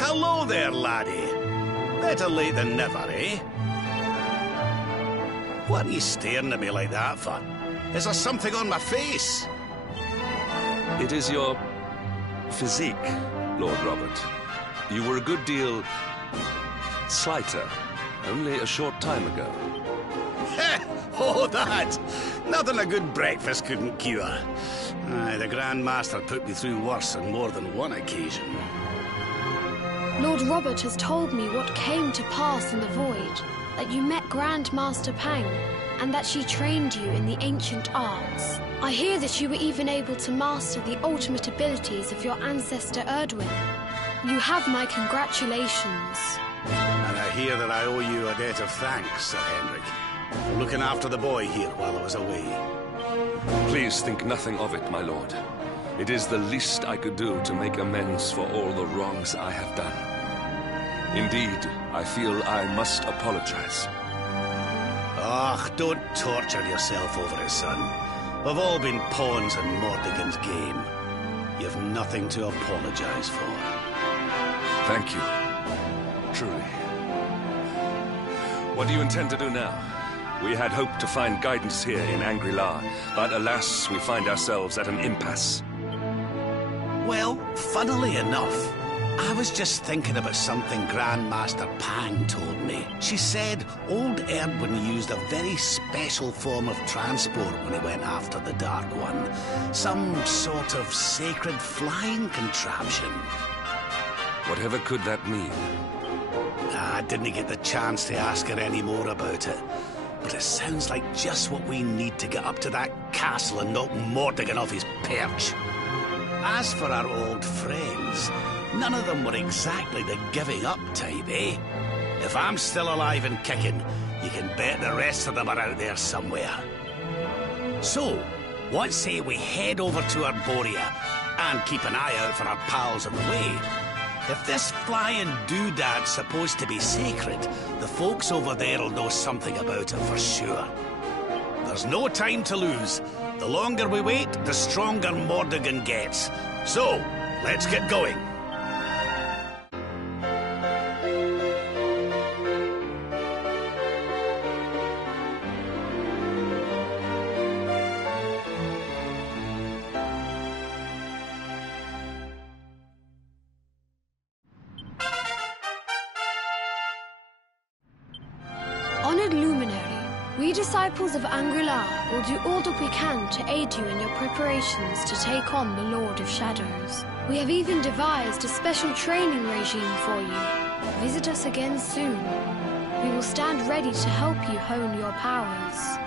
Hello there, laddie. Better late than never, eh? What are you staring at me like that for? Is there something on my face? It is your physique, Lord Robert. You were a good deal slighter only a short time ago. Oh, that! Nothing a good breakfast couldn't cure. Aye, the Grand Master put me through worse on more than one occasion. Lord Robert has told me what came to pass in the void, that you met Grand Master Pang, and that she trained you in the ancient arts. I hear that you were even able to master the ultimate abilities of your ancestor Erdwin. You have my congratulations. And I hear that I owe you a debt of thanks, Sir Henrik, for looking after the boy here while I was away. Please think nothing of it, my lord. It is the least I could do to make amends for all the wrongs I have done. Indeed, I feel I must apologize. Ah, don't torture yourself over it, son. We've all been pawns in Mordigan's game. You've nothing to apologize for. Thank you. Truly. What do you intend to do now? We had hoped to find guidance here in Angri-La, but alas, we find ourselves at an impasse. Well, funnily enough, I was just thinking about something Grandmaster Pang told me. She said old Erdwin used a very special form of transport when he went after the Dark One. Some sort of sacred flying contraption. Whatever could that mean? I didn't get the chance to ask her any more about it. But it sounds like just what we need to get up to that castle and knock Mordigan off his perch. As for our old friends, none of them were exactly the giving up type, eh? If I'm still alive and kicking, you can bet the rest of them are out there somewhere. So, what say we head over to Arborea and keep an eye out for our pals on the way? If this flying doodad's supposed to be sacred, the folks over there'll know something about it for sure. There's no time to lose. The longer we wait, the stronger Mordigan gets. So, let's get going. Honored Luminary, we disciples of Angri-La will do all that we can to aid you in your preparations to take on the Lord of Shadows. We have even devised a special training regime for you. Visit us again soon. We will stand ready to help you hone your powers.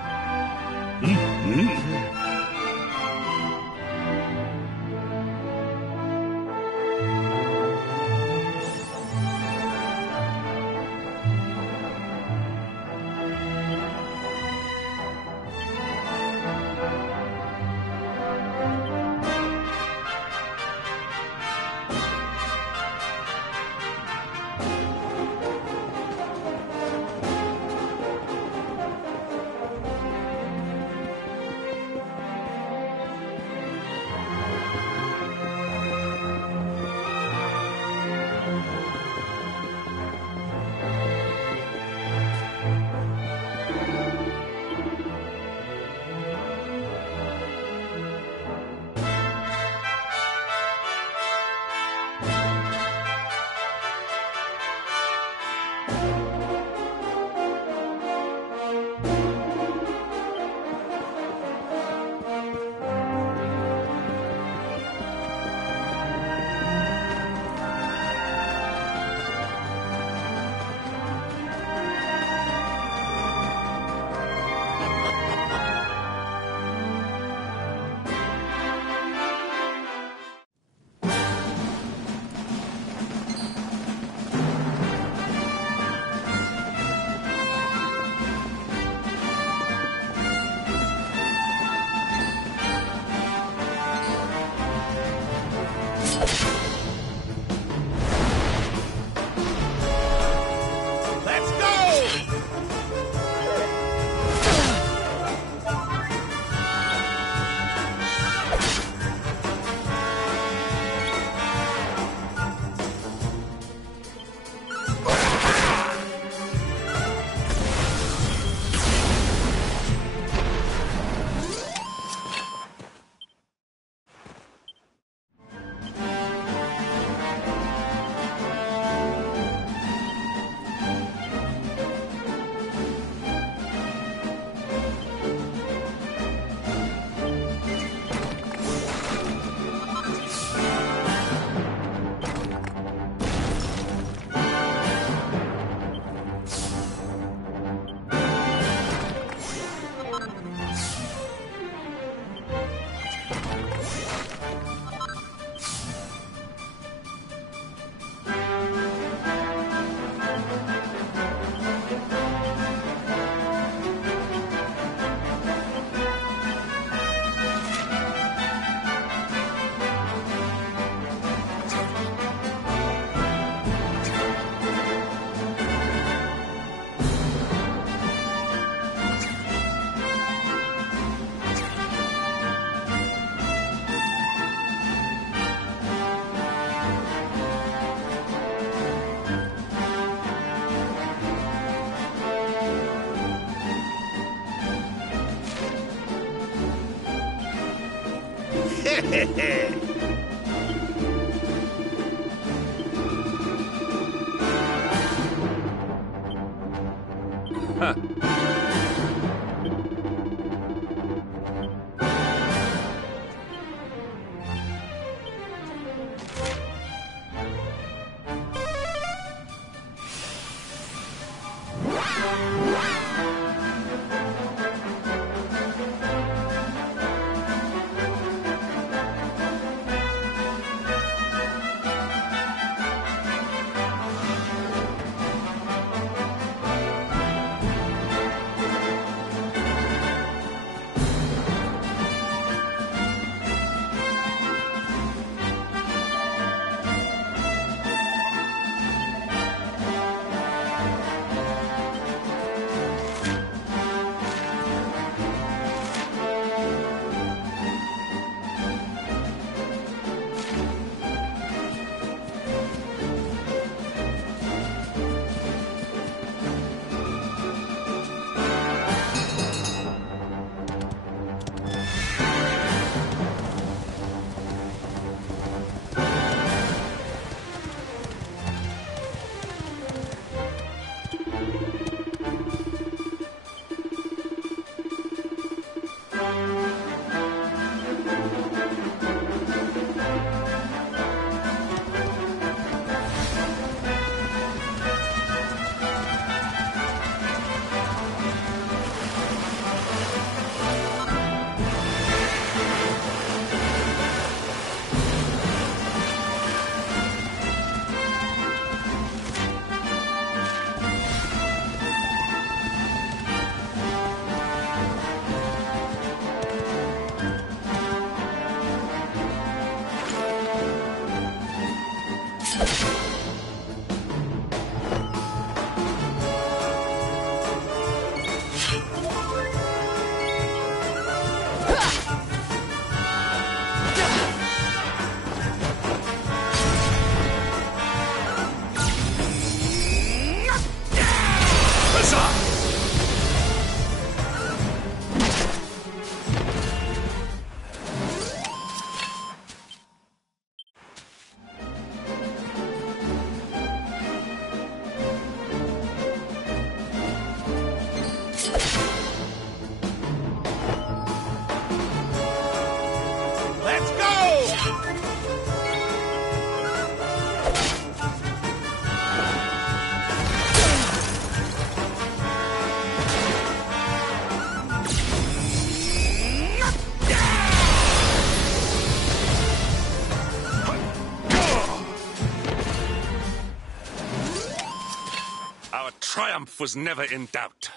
Triumph was never in doubt.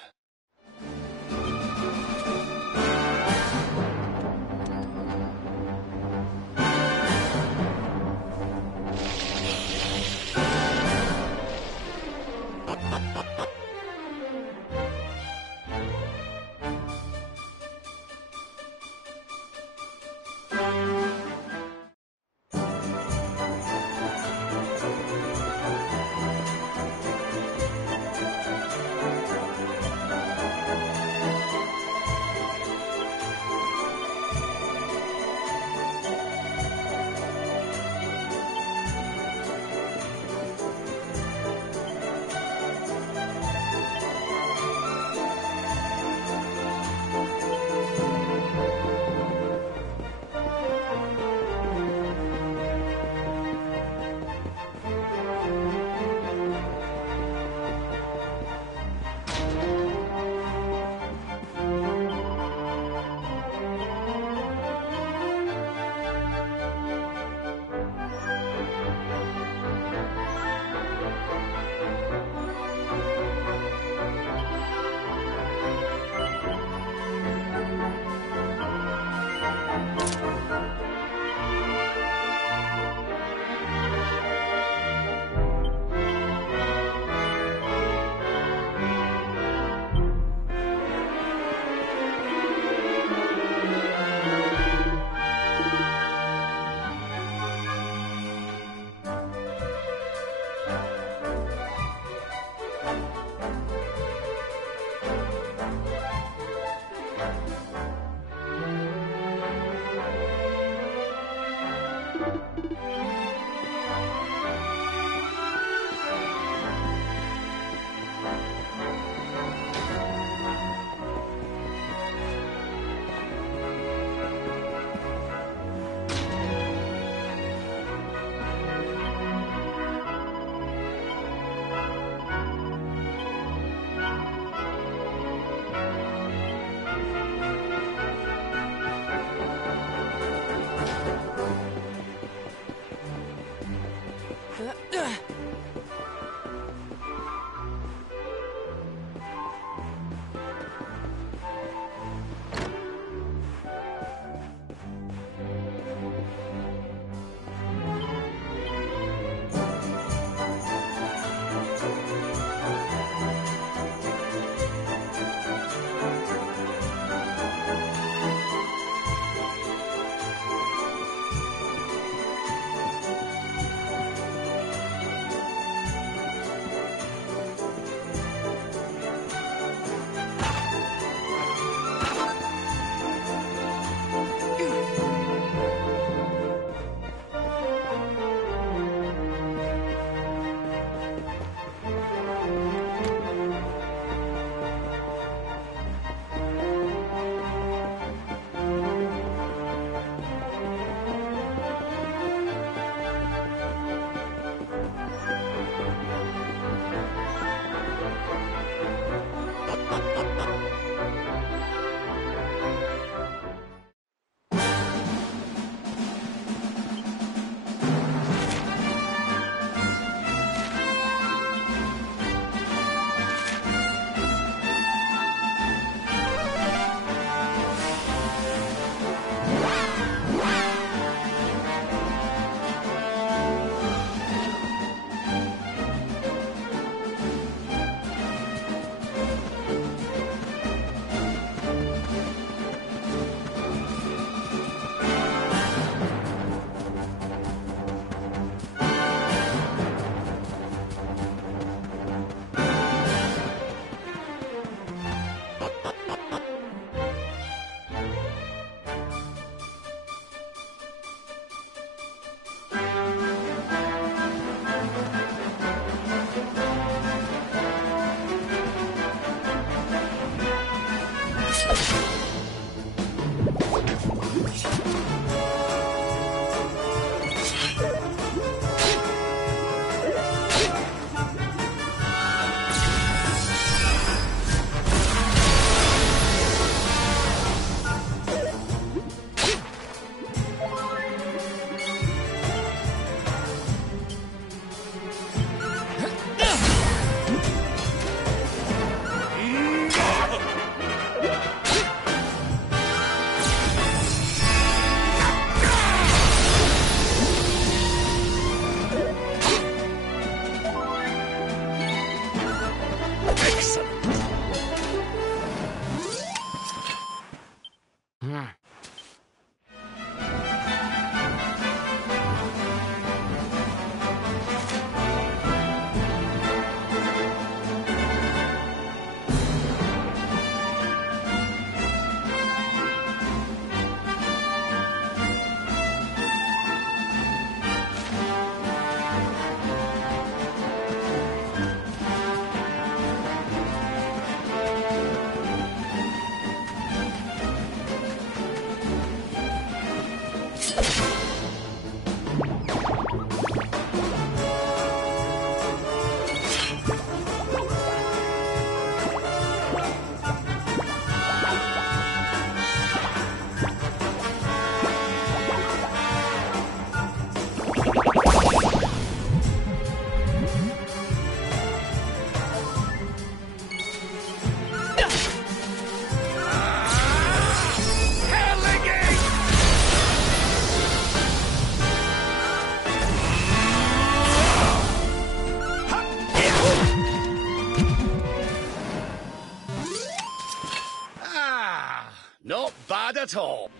bad at all.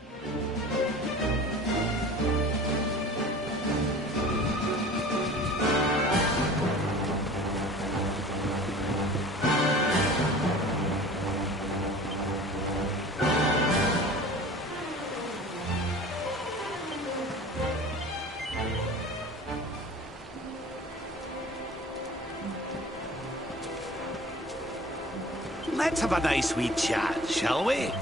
let's have a nice wee chat, shall we?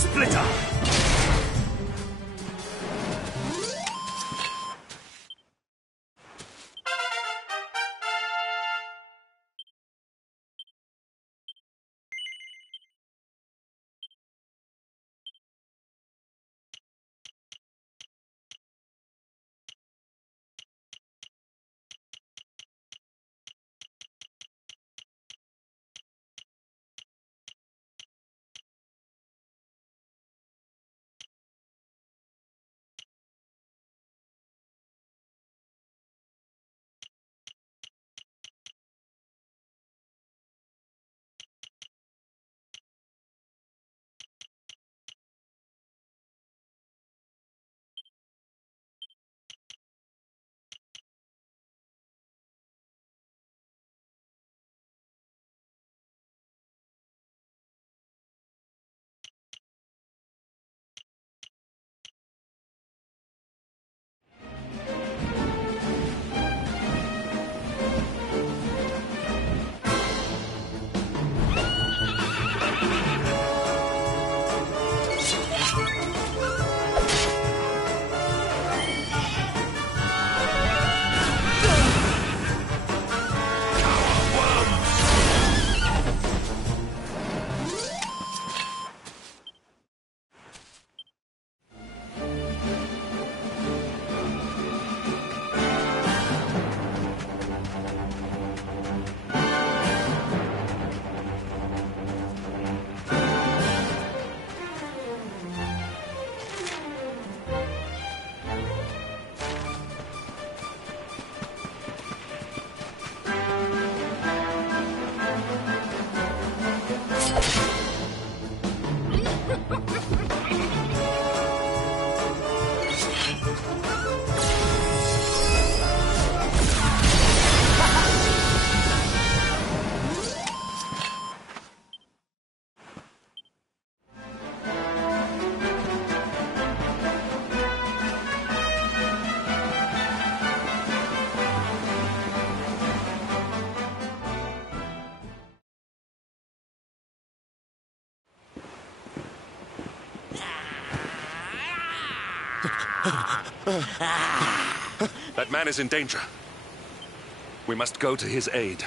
splitter! That man is in danger. We must go to his aid.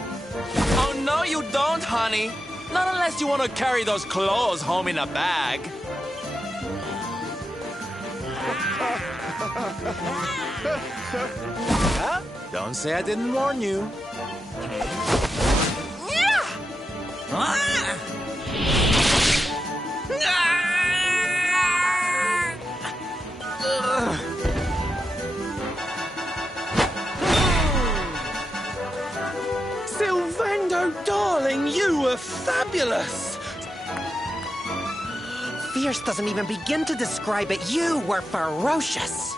Oh, no, you don't, honey. Not unless you want to carry those clothes home in a bag. Huh? Don't say I didn't warn you. Sylvando, darling, you were fabulous! Fierce doesn't even begin to describe it. You were ferocious.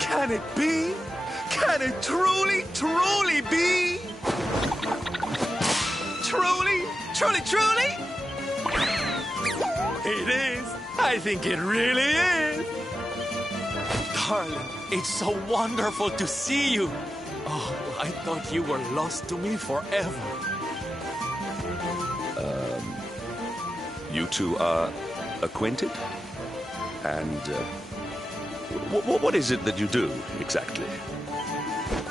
Can it be? Can it truly, truly be? Truly, truly, truly? It is. I think it really is. Darling, it's so wonderful to see you. Oh, I thought you were lost to me forever. You two are acquainted? And what is it that you do, exactly?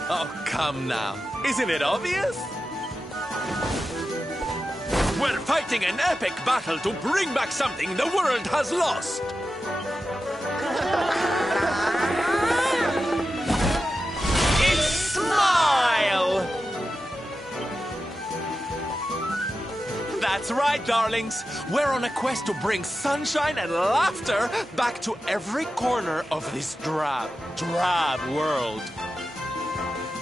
Oh, come now. Isn't it obvious? We're fighting an epic battle to bring back something the world has lost. It's Smile! That's right, darlings. We're on a quest to bring sunshine and laughter back to every corner of this drab world.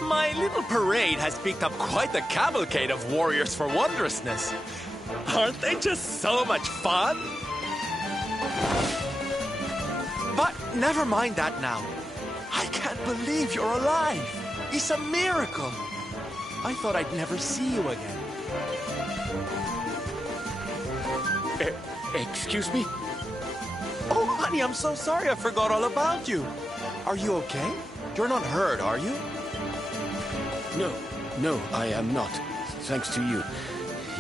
My little parade has picked up quite the cavalcade of warriors for wondrousness. Aren't they just so much fun? But never mind that now. I can't believe you're alive. It's a miracle. I thought I'd never see you again. Excuse me? Oh, honey, I'm so sorry. I forgot all about you. Are you okay? You're not hurt, are you? No, I am not. Thanks to you.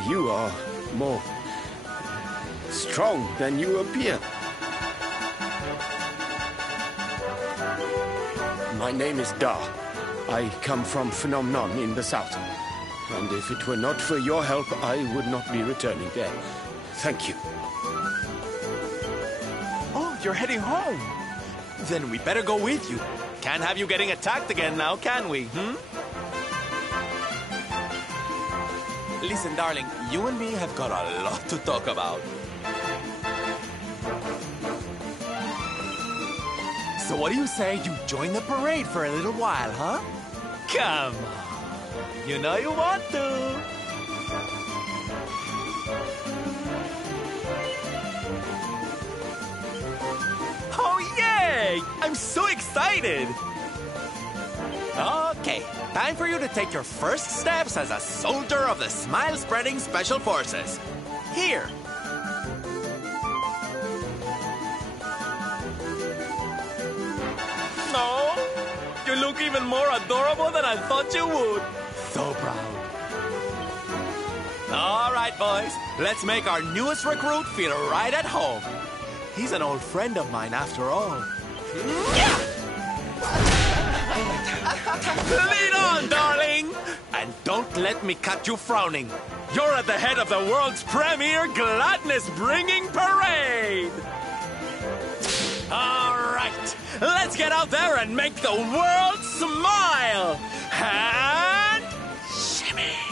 You are more strong than you appear. My name is Da. I come from Phenomenon in the south. And if it were not for your help, I would not be returning there. Thank you. Oh, you're heading home. Then we better go with you. Can't have you getting attacked again now, can we? Listen, darling, you and me have got a lot to talk about. So what do you say you join the parade for a little while, huh? Come on. You know you want to. Oh, yay! I'm so excited! Okay, time for you to take your first steps as a soldier of the Smile-Spreading Special Forces. Here. Oh, you look even more adorable than I thought you would. So proud. All right, boys. Let's make our newest recruit feel right at home. He's an old friend of mine, after all. Lead on, darling! And don't let me cut you frowning. You're at the head of the world's premier gladness-bringing parade! All right, let's get out there and make the world smile! And shimmy!